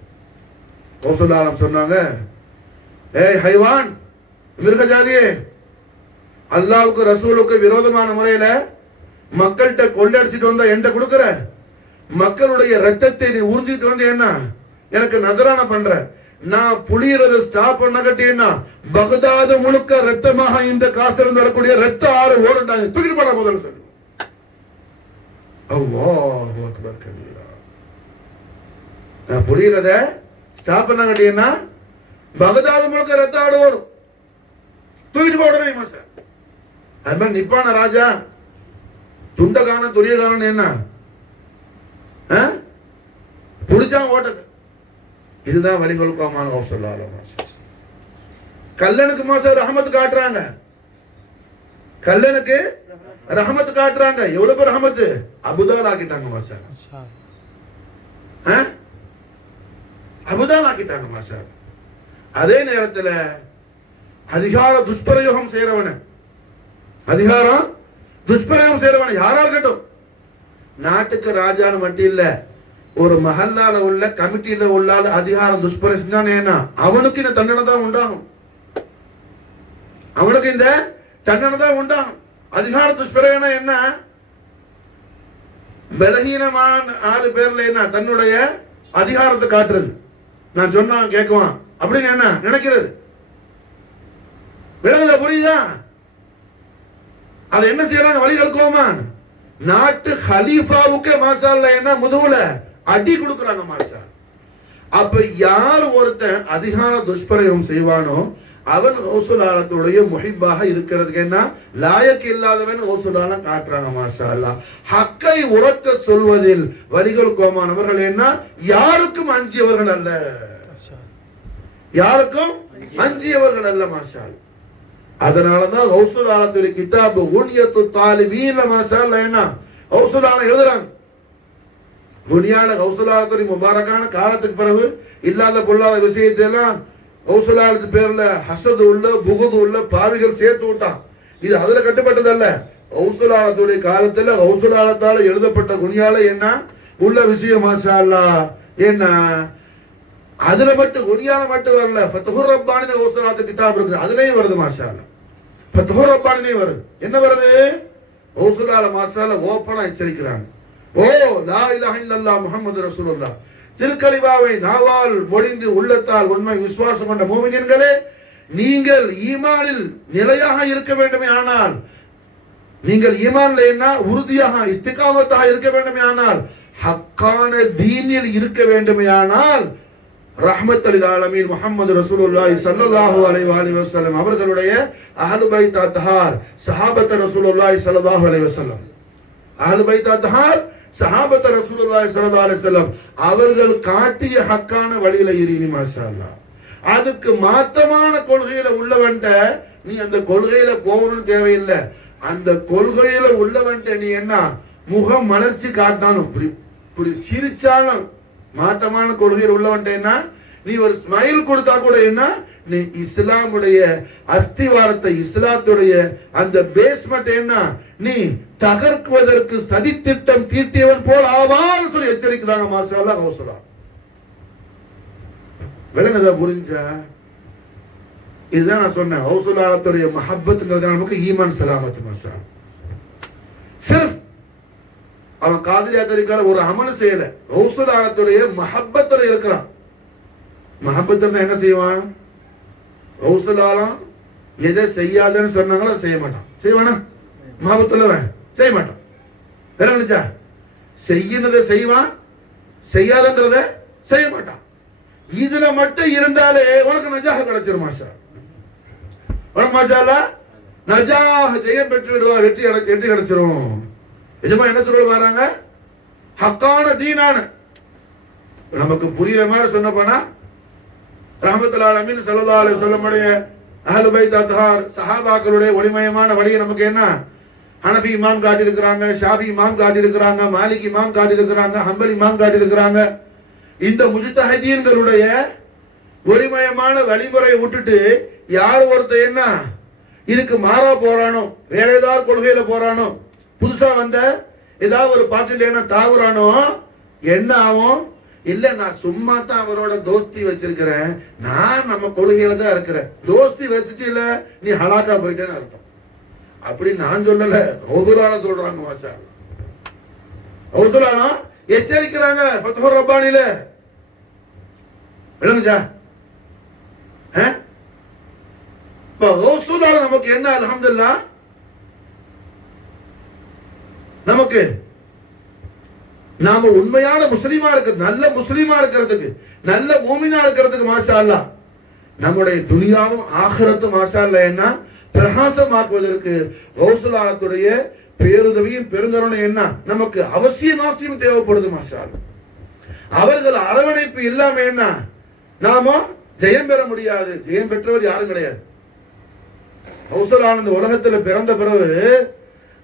ஹவுசுல்லாஹ் சொன்னாங்க, ஏய் ஹைவான், மிருக ஜாதியே, அல்லாஹ்வுக்கு ரசூலுக்கு விரோதமான முறையில மக்கள்கிட்ட கொள்ளடிச்சிட்டு வந்தா என்கிட்ட கொடுக்குற, மக்களுடைய ரத்தத்தை நீ உறிஞ்சிட்டு வந்து என்ன எனக்கு நசரான பண்ற, நான் புளியறத ஸ்டாப் பண்ண கட்டினா பகதாது முழுக்க ரத்தமாக இந்த காசிலிருந்து வரக்கூடிய ரத்த ஆறு ஓடுட்டாங்க. தூக்கிட்டு போடா முதல்ல சொல்லி. அல்லாஹு அக்பர் கபீரா. நான் புளியறத ஸ்டாப் பண்ண கட்டினா பகதாது முழுக்க ரத்த ஆடு ஓடும். தூக்கிட்டு போடனே மாசா. அது மாதிரி நிப்பான ராஜா துண்டகான துரியகான என்ன புடிச்சான் ஓட்டது. இதுதான் வலிகளுக்கான ஹவுசுல்லாஹ் மாஷா. கல்லனுக்கு மாஷா ரஹமத் காட்டுறாங்க. கல்லனுக்கு ரஹமத் காட்டுறாங்க. எவ்வளவு பேர் ரஹமத்து அபுதால் ஆக்கிட்டாங்க மாஷா அல்லாஹ். அபுதால் ஆக்கிட்டாங்க மாஷா அல்லாஹ். அதே நேரத்துல அதிகார துஷ்பிரயோகம் செய்யறவன, அதிகாரம் துஷ்பிரயோகம் செய்யறவன யாரா இருக்கட்டும், நாட்டுக்கு ராஜான்னு மட்டும் இல்ல, ஒரு மஹல்லால உள்ள கமிட்டியில உள்ள அதிகாரம் துஷ்பிரயோகம் செஞ்சானேனா அவனுக்கு இந்த தண்டனை தான் உண்டாகும். அவனுக்கு இந்த தண்டனை தான் உண்டாகும். அதிகார துஷ்பிரயோகம் என்ன? பலகீனமான 4 பேர்ல என்ன தன்னுடைய அதிகாரத்தை காட்டுறது, நான் சொன்னா கேட்குவான் அப்படின்னு என்ன நினைக்கிறது. விளங்குதா? புரியுதா? அதை என்ன செய்யறாங்க? வழிகள் கோமான் நாட்டு ஹலீஃபாவுக்கு மாஷா அல்லாஹ் என்ன முதுகுல அடி கொடுக்கறாங்க மாஷா. அப்ப யார் ஒருத்தன் அதிகார துஷ்பிரயோகம் செய்வானோ அவன் கௌசுல் ஆலத்துடைய முஹிப்பாக இருக்கிறதுக்கு என்ன லாயக்கு இல்லாதவன் கௌசுல் ஆலம் காட்டுறாங்க மாஷா அல்லாஹ். ஹக்கை உரக்க சொல்வதில் வலிகள் கோமானவர்கள் என்ன யாருக்கும் அஞ்சியவர்கள் அல்ல, யாருக்கும் அஞ்சியவர்கள் அல்ல மாஷா அல்லாஹ். அதனாலதான் கௌசுல் ஆலத்துடைய கிதாபு குனியத்து தாலிபீன் மாஷா அல்லாஹ் என்ன கௌசுல் ஆலம் எழுதுறாங்க. துனியால கௌசுல் ஆலத்துடைய முபாரக்கான காலத்துக்கு பிறகு இல்லாத பொல்லாத விஷயத்தை எல்லாம் கௌசுல் ஆலத்து பேர்ல ஹசது உள்ள புகுது உள்ள பாவிகள் சேர்த்து விட்டான். இது அதுல கட்டுப்பட்டது அல்ல. கௌசுல் ஆலத்துடைய காலத்துல கௌசுல் ஆலத்தால எழுதப்பட்ட குனியால என்ன உள்ள விஷயம் மாஷா அல்லாஹ் என்ன அதுல மட்டும் குனியால மட்டும் வரல. ஃபத்ஹுர் ரப்பானி கௌசுல் ஆலத்து கிதாப் இருக்கு, அதுலயும் வருது மாஷா அல்லாஹ். ஃபத்ஹுர் ரப்பானி வருது. என்ன வருது? கௌசுல் ஆலம் மாஷா அல்லாஹ் ஓபனா எச்சரிக்கிறாங்க. ஓ லா இலாஹ இல்லல்லாஹ் முஹம்மது ரசூலுல்லாஹ், திருக்கலிமாவை நாவால் மொழிந்து உள்ளத்தால் உண்மை விசுவாசம் கொண்ட மூமின்களே, நீங்கள் ஈமானில் நிலையாக இருக்க வேண்டுமே ஆனால், நீங்கள் ஈமான்ல என்ன உறுதியாக இஸ்திகாமத்தாக இருக்க வேண்டுமே ஆனால், ஹக்கான தீனில் இருக்க வேண்டுமே ஆனால், ரஹ்மத்துல் ஆலமீன் முஹம்மது ரசூலுல்லாஹி ஸல்லல்லாஹு அலைஹி வஸல்லம் அவர்களுடைய அஹ்லு பைத் அத்ஹார் சஹாபத் ரசூலுல்லாஹி ஸல்லல்லாஹு அலைஹி வஸல்லம், அஹ்லு பைத் அத்ஹார் சஹாபத் ரசூலுல்லாஹி ஸல்லல்லாஹு அலைஹி வஸல்லம் அவர்கள் காட்டிய ஹக்கான வழியில இறங்கி மாஷா அல்லாஹ். அதுக்கு மாத்தமான கொள்கையில உள்ளவன்ட்ட நீ அந்த கொள்கையில போகணும்னு தேவையில்லை. அந்த கொள்கையில உள்ளவன்ட்ட நீ என்ன முகம் மலர்ச்சி காட்டினாலும் இப்படி சிரிச்சாலும் மாத்தமான கொள்கையில் உள்ளவன்ட்ட என்ன நீ ஒரு ஸ்மைல் கொடுத்தா கூட என்ன நீ இஸ்லாமுடைய அஸ்திவாரத்தை இஸ்லாத்துடைய அந்த பேஸ்மெண்ட் என்ன நீ தகர்க்குவதற்கு சதித்திட்டம் தீட்டியவன் போல் ஆவான்னு சொல்லி எச்சரிக்கிறாங்க மாஷா அல்லாஹ் கௌசுல் ஆலம். விளங்குதா? புரிஞ்சா? இதுதான் நான் சொன்னேன். கௌசுல் ஆலத்துடைய மஹப்பத்துங்கிறது நமக்கு ஈமான் சலாமத் மாஷா. சிர்ஃப் அவன் காதிரியா தரிக்கால ஒரு அமல் செய்யல, கௌசுல் ஆலத்துடைய மஹப்பத்துல இருக்கிறான். மஹப்பத்துல என்ன செய்வான்? கௌசுல் ஆலம் எதை செய்யாதன்னு சொன்னாங்களோ அதை செய்ய மாட்டான். செய்வானா? மஹப்பத்துல செய்ய மாட்டான். விளங்குச்சா? செய்யறதை செய்வான், செய்யாதங்கிறத செய்ய மாட்டான். இதுல மட்டும் இருந்தாலே உனக்கு நஜாஹ் கிடைச்சிரும் மாஷா. உனக்கு மாஷா அல்லாஹ் நஜாஹ் ஜெயம் பெற்று விடுவா, வெற்றி கிடைச்சிரும். நிஜமா என்ன சொல்ல வராங்க? ஹக்கான தீனான நமக்கு புரியுற மாதிரி சொன்ன போனா ரஹ்மத்துல் ஆலமீன் ஸல்லல்லாஹு அலைஹி வஸல்லம் உடைய அஹ்லு பைத் அத்ஹார் சஹாபாக்களுடைய ஒளிமயமான வழியை நமக்கு என்ன ஹனஃபி இமாம் காட்டி இருக்கிறாங்க, ஷாஃபி இமாம் காட்டி இருக்கிறாங்க, மாலிக் இமாம் காட்டி இருக்கிறாங்க, ஹம்பலி இமாம் காட்டி இருக்கிறாங்க. இந்த முஜ்தஹிதீன்களுடைய ஒளிமயமான வழிமுறையை விட்டுட்டு யார் ஒருத்த என்ன இதுக்கு மாறா போறானோ, வேற ஏதாவது கொள்கையில போறானோ, புதுசா வந்த ஏதாவது ஒரு பாட்டில் என்ன தாவுறானோ என்ன ஆகும்? இல்ல நான் சும்மா தான் அவரோட தோஸ்தி வச்சிருக்கிறேன், நான் நம்ம கொள்கையில தான் இருக்கிறேன், தோஸ்தி வச்சுட்டு இல்ல நீ ஹலாக்கா போயிட்டேன்னு அர்த்தம். அப்படி நான் சொல்லல, கௌசுல் ஆலம் சொல்றாங்க மாஷா. கௌசுல் ஆலம் எச்சரிக்கிறாங்க ஃபத்ஹுர் ரப்பானில. விளங்குச்சா? இப்ப கௌசுல் ஆலம் நமக்கு என்ன அல்ஹம்துலில்லாஹ் நமக்கு நாம உண்மையான முஸ்லிமா இருக்கிறது, நல்ல முஸ்லிமா இருக்கிறதுக்கு, நல்ல மூமினா இருக்கிறதுக்கு மாஷா அல்லாஹ் நம்முடைய துனியாவும் ஆகிரத்தும் மாஷா அல்லாஹ் என்ன பிரகாசமாக்குவதற்கு கௌசுல் ஆலத்துடைய பேருதவியும் பெருங்கருணை என்ன நமக்கு அவசியம் தேவைப்படுது மாஷா அல்லாஹ். அவர்கள் அரவணைப்பு இல்லாம என்ன நாம ஜெயம் பெற முடியாது. ஜெயம் பெற்றவர் யாரும் கிடையாது. கௌசலான இந்த உலகத்துல பிறந்த பிறகு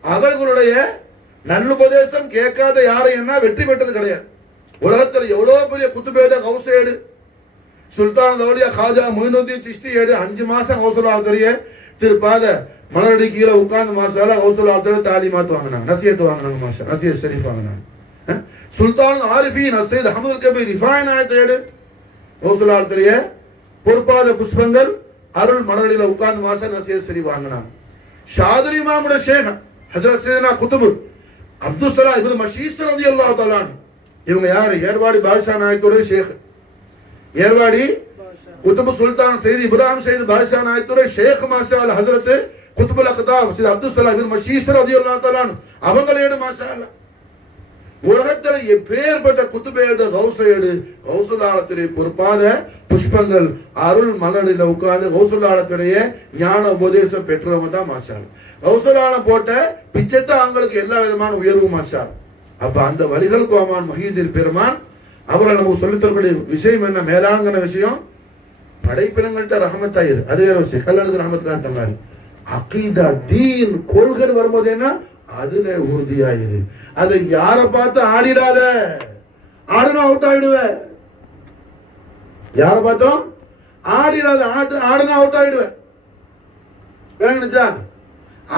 அவர்களுடைய நல்லுபதேசம் கேட்காத யாரையும் வெற்றி பெற்றது கிடையாது. உலகத்துல எவ்வளவு பெரிய குத்துபேட கௌசேடு சுல்தான் தௌலியா காஜா மொயினுத்தீன் சிஷ்டி ஏடு 5 மாசம் கௌசலாத்துடைய திருப்பாத மலரடி கீழே உட்கார்ந்து மாசால கௌசலாத்துல தாலிமாத்து வாங்கினாங்க, நசியத்து வாங்கினாங்க, மாஷா நசியத் ஷரீஃப் வாங்கினாங்க. சுல்தான் ஆரிஃபீன் சையத் அஹ்மதுல் கபீர் ரிஃபாய் நாயத்தேடு கௌசலாத்துடைய பொற்பாத புஷ்பங்கள் அருள் மலரடியில உட்கார்ந்து மாசா நசியத் ஷரீஃப் வாங்கினாங்க. ஷாதுல் இமாமுடைய ஷேக் ஹஜ்ரத் சையதுனா குதுப் அப்துல் ஸலாம் இப்னு மஷீஸ் ரலியல்லாஹு தஆலா இவங்க யாரு? ஏர்வாடி பாதுஷா நாயத்துடைய ஷேக். ஏர்வாடி குதுப் சுல்தான் சையத் இப்ராஹிம் சையத் பாதுஷா நாயத்துடைய ஷேக் மாஷா அல்லாஹ் ஹஜ்ரத் குதுபுல் அக்தாப் சையத் அப்துல் ஸலாம் இப்னு மஷீஸ் ரலியல்லாஹு தஆலா அவங்களேடு மாஷா அல்லாஹ் உலகத்துல எப்பேற்பட்ட குத்துபேடு கௌசேடு கௌசுல்லாலத்துடைய பொறுப்பாத புஷ்பங்கள் அருள் மலரில் உட்கார்ந்து கௌசுல்லாலத்துடைய ஞான உபதேசம் பெற்றவங்க தான் மாஷா அல்லாஹ். கௌசுல்லாலம் போட்ட பிச்சைத்தான் அவங்களுக்கு எல்லா விதமான உயர்வு மாஷா அல்லாஹ். அப்ப அந்த வலிகள் கோமான் மொஹீதீன் பெருமான் அவரை நமக்கு சொல்லித்தரக்கூடிய விஷயம் என்ன? மேலாங்கன விஷயம் படைப்பினங்கள்ட்ட ரஹமத்தாயிரு, அது வேற விஷயம். கல்லனுக்கு ரஹமத் காட்ட மாதிரி அகீதா தீன் கொள்கை வரும்போது என்ன அதுல உறுதியாயிரு. அதை யார பார்த்து ஆடிடாத, ஆடுனா அவுட் ஆயிடுவ. யார பார்த்தோம் ஆடிடாத, ஆடுனா அவுட் ஆயிடுவ.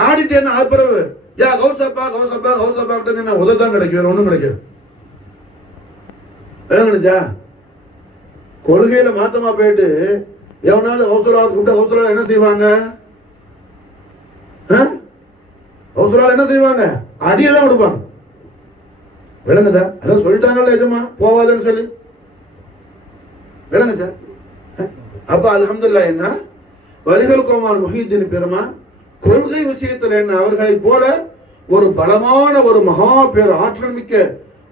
ஆடிட்டேன்னா அது பிறகு யா கௌசப்பா கௌசப்பா கௌசப்பா கிட்ட உததான் கிடைக்கும், வேற ஒண்ணும் கிடைக்காது. விளங்குச்சா? கொள்கையில மாத்தமா போயிட்டு எவனாவது கௌசலாவது கூப்பிட்டா கௌசலா என்ன செய்வாங்க? கௌசலால என்ன செய்வாங்க? அடியதான் கொடுப்பாங்க. விளங்குதா? அதான் சொல்லிட்டாங்கல்ல எஜமா போவாதுன்னு சொல்லி. விளங்குச்சா? அப்ப அல்ஹம்துலில்லாஹ் என்ன வலிகள் கோமான் முஹீதீன் பெருமான் கொள்கை விஷயத்தில் என்ன அவர்களை போல ஒரு பலமான ஒரு மகா பேர் ஆற்றல் மிக்க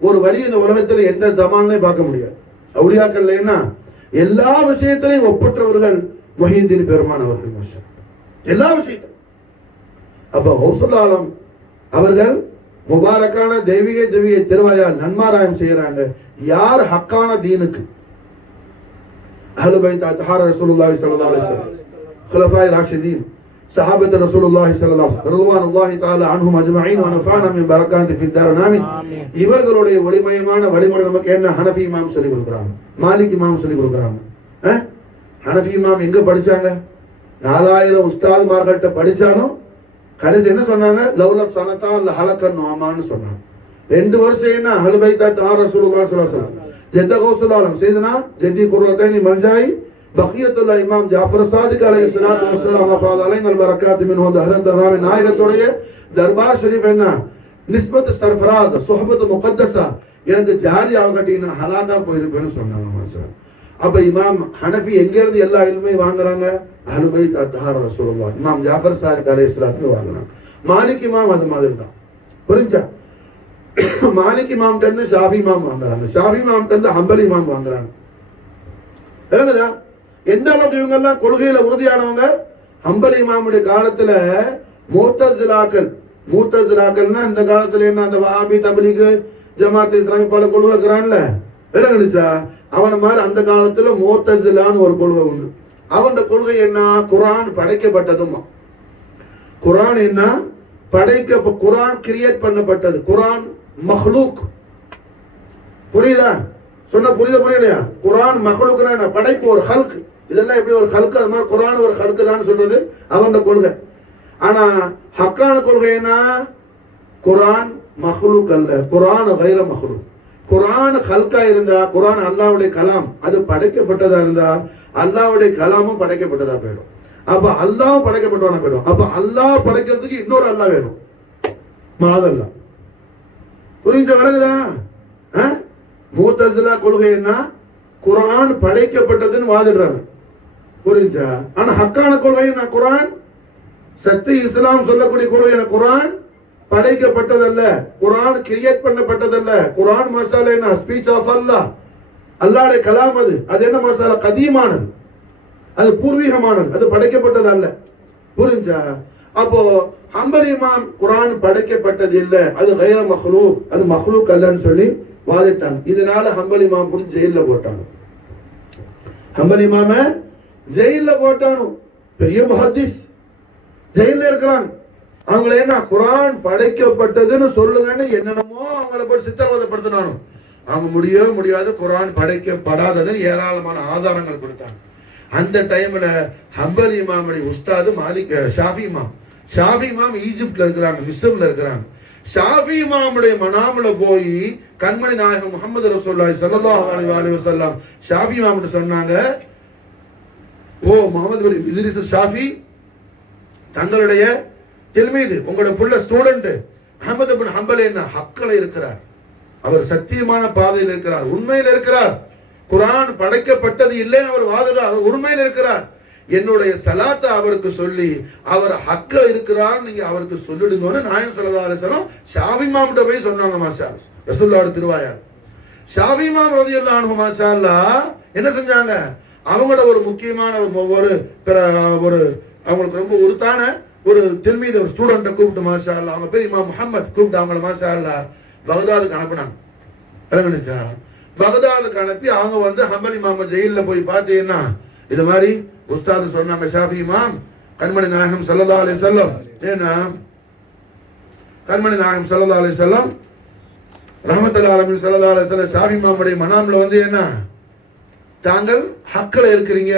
ஒரு வழி இந்த உலகத்தில் எந்த ஜமான்லையும் பார்க்க முடியாது. அவுலியாக்கள் என்ன எல்லா விஷயத்திலையும் ஒப்பற்றவர்கள் முஹீதீன் பெருமான் அவர்கள் மாஷா எல்லா விஷயத்திலும். அப்ப கௌசுல் ஆலம் அவர்கள் முபாரக்கான தெய்வீக திருவாயால் நன்மாராயம் செய்யறாங்க. யார் ஹக்கான தீனுக்கு அஹ்லுல் பைத் அத்ஹார் ரசூலுல்லாஹி ஸல்லல்லாஹு அலைஹி வஸல்லம் குலஃபாய் ராஷிதீன் சஹாபத் ரசூலுல்லாஹி ஸல்லல்லாஹு அலைஹி ரிضوانுல்லாஹி தஆலா அன்ஹும் அஜ்மஈன் வ நஃபஅனா மின் பரக்காத்தி ஃபித் தாரின் ஆமீன். இவர்களுடைய ஒளிமயமான வழிமுறை நமக்கு என்ன? ஹனஃபி இமாம் சொல்லி கொடுக்குறாங்க, மாலிக் இமாம் சொல்லி கொடுக்குறாங்க. ஹனஃபி இமாம் எங்க படிச்சாங்க? 4000 உஸ்தாத்மார்கள்ட்ட படிச்சாலும் கடைசி என்ன சொன்னாங்க? லவ்ல சனதா லஹலகன் நுஅமான்னு சொன்னாங்க. 2 வருஷம் என்ன அஹ்லுல் பைத் அத்ஹார் ரசூலுல்லாஹி ஸல்லல்லாஹு அலைஹி வஸல்லம் ஜெத்த கௌசுல் ஆலம் சையதுனா ஜெதி குர்ரத்தைனி மன்ஜாய் பக்கியத்துல்லா இமாம் ஜாஃபர் சாதிக் அலைஹிஸ்ஸலாத்து வஸ்ஸலாம் ஃபாத அலைஹில் பரக்காத் மின்ஹு தஹரத் தராமி நாயகத்துடைய தர்பார் ஷரீஃப் என்ன நிஸ்பத் சர்ஃபராஸ் சுஹபத் முகத்தஸா எனக்கு ஜாரி ஆகட்டினா ஹலாகா போயிருப்பேன்னு சொன்னாங்க மாஷா. அப்ப இமாம் ஹனஃபி எங்க இருந்து எல்லா இல்மையும் வாங்குறாங்க? அஹ்லுல் பைத் அத்ஹார் ரசூலுல்லாஹ் இமாம் ஜாஃபர் சாதிக் அலைஹிஸ்ஸலாத்து வாங்குறாங்க. மாலிக் இமாம் அது மாதிரி தான். புரிஞ்சா? மாலிக் இமாம் கிட்ட ஷாஃபி இமாம் வாங்குறாங்க, ஷாஃபி இமாம் கிட்ட ஹம்பலி இமாம் வாங்குறாங்க. விளங்குதா? எந்த அளவுக்கு இவங்க எல்லாம் கொள்கையில உறுதியானவங்க? ஹம்பலி இமாமுடைய காலத்துல மூத்தசிலாக்கள்னா இந்த காலத்துல என்ன அந்த வஹாபி தப்லீக் ஜமாத் இஸ்லாமி பல கொள்கை இருக்கிறான்ல, விளங்குச்சா? அவன மாதிரி அந்த காலத்துல மூத்தசிலான்னு ஒரு கொள்கை உண்டு. அவன் கொள்கை என்ன? குர்ஆன் படைக்கப்பட்டதுமா. குர்ஆன் என்ன? குர்ஆன் கிரியேட் பண்ணப்பட்டது. குர்ஆன் மஹ்லூக். புரியுதா? சொன்ன புரியலையா? குர்ஆன் மஹ்லூக்னா என்ன? படைப்பு, ஒரு ஹல்க். இதெல்லாம் எப்படி ஒரு ஹல்க்? அது மாதிரி குர்ஆன் ஒரு ஹல்க் தான் சொல்றது அவன் கொள்கை. ஆனா ஹக்கான கொள்கை என்ன? குர்ஆன் மஹ்லூக் அல்ல, குர்ஆன் கைர மஹ்லூக். குர்ஆன் ஹல்கா இருந்தா குர்ஆன் அல்லாஹ்வுடைய கலாம், அது படைக்கப்பட்டதா இருந்தா அல்லாஹ்வுடைய கலாமும் படைக்கப்பட்டதா போயிடும். அப்ப அல்லாஹ் படைக்கப்பட்டவனா போயிடும். அப்ப அல்லாஹ் படைக்கிறதுக்கு இன்னொரு அல்லாஹ் வேணும், மாதல்லா. புரிஞ்ச விளங்குதா? மூத்தசிலா கொள்கை என்ன? குர்ஆன் படைக்கப்பட்டதுன்னு வாதிடுறாங்க. புரிஞ்சா? ஆனா ஹக்கான கொள்கை என்ன? குர்ஆன் சத்திய இஸ்லாம் சொல்லக்கூடிய கொள்கை என்ன? குர்ஆன் படைக்கப்பட்டதல்ல, குர்ஆன் கிரியேட் பண்ணப்பட்டதல்ல. குர்ஆன் மசாலா என்ன? ஸ்பீச் ஆஃப் அல்லாஹ், அல்லாஹ்வுடைய கலாம். அது என்ன மசாலா? கதீமானது, அது பூர்வீகமானது, அது படைக்கப்பட்டது அல்ல. புரிஞ்சா? அப்போ ஹம்பலி இமாம் குர்ஆன் படைக்கப்பட்டது இல்ல, அது கைர மஹ்லூக், அது மஹ்லூக் அல்லன்னு சொல்லி வாதிட்டாங்க. இதனால ஹம்பலி இமாம் புடிச்சு ஜெயில்ல போட்டாங்க. ஹம்பலி இமாம ஜெயில்ல போட்டானு. பெரிய முஹத்திஸ், ஜெயில இருக்கிறாங்க. அவங்கள என்ன குர்ஆன் படைக்கப்பட்டதுன்னு சொல்லுங்கன்னு என்னென்னமோ அவங்கள போய் சித்திரவதைப்படுத்தினாலும் அவங்க முடியவே முடியாது. குர்ஆன் படைக்கப்படாததுன்னு ஏராளமான ஆதாரங்கள் கொடுத்தாங்க. அந்த டைம்ல ஹம்பலி இமாமுடைய உஸ்தாது மாலிக் ஷாஃபி இமாம். ஷாஃபி இமாம் ஈஜிப்ட்ல இருக்கிறாங்க, மிஸ்ர்ல இருக்கிறாங்க. ஷாஃபி இமாமுடைய மனாமுல போய் கண்மணி நாயகம் முஹம்மது ரசூலுல்லாஹி ஸல்லல்லாஹு அலைஹி வஸல்லம் ஷாஃபி இமாம்கிட்ட சொன்னாங்க, ஓ முஹம்மது பின் இத்ரிஸ் ஷாஃபி, தங்களுடைய தில்மீது உங்களுடைய புள்ள ஸ்டூடெண்ட் அஹ்மத் பின் ஹம்பல் என்ன ஹக்கில் இருக்கிறார், அவர் சத்தியமான பாதையில் இருக்கிறார், உண்மையில் இருக்கிறார், குர்ஆன் படைக்கப்பட்டது இல்லைன்னு அவர் வாதிடுறார், உண்மையில் இருக்கிறார், என்னுடைய சலாத்தை அவருக்கு சொல்லி அவர் ஹக்கில் இருக்கிறார் நீங்க அவருக்கு சொல்லிடுங்கன்னு நாயகம் ஸல்லல்லாஹு அலைஹி வஸல்லம் ஷாஃபி இமாம்கிட்ட போய் சொன்னாங்க. மாஷா அல்லாஹ், ரசூலுல்லாஹ்வுடைய திருவாயார். ஷாஃபி இமாம் ரலியல்லாஹு அன்ஹு மாஷா அல்லாஹ் என்ன செஞ்சாங்க, அவங்களோட ஒரு முக்கியமான ஒரு அவங்களுக்கு ரொம்ப உருத்தான ஒரு தில்மீது ஒரு ஸ்டூடெண்ட்டை கூப்பிட்டு மாஷா அல்லாஹ், அவங்க பேர் இமாம் முஹம்மத், கூப்பிட்டு அவங்கள மாஷா அல்லாஹ் பகதாதுக்கு அனுப்புனாங்க. பகதாதுக்கு அனுப்பி அவங்க வந்து ஹம்பலி இமாம் ஜெயிலில் போய் பார்த்தீங்கன்னா இது மாதிரி உஸ்தாது சொன்னாங்க, ஷாஃபி இமாம் கண்மணி நாயகம் ஸல்லல்லாஹு அலைஹி வஸல்லம், ஏன்னா கண்மணி நாயகம் ஸல்லல்லாஹு அலைஹி வஸல்லம் ரஹ்மத்துல் ஆலமீன் ஸல்லல்லாஹு அலைஹி வஸல்லம் ஷாஃபி இமாமுடைய மனாம்ல வந்து என்ன, தாங்கள் ஹக்கில் இருக்கிறீங்க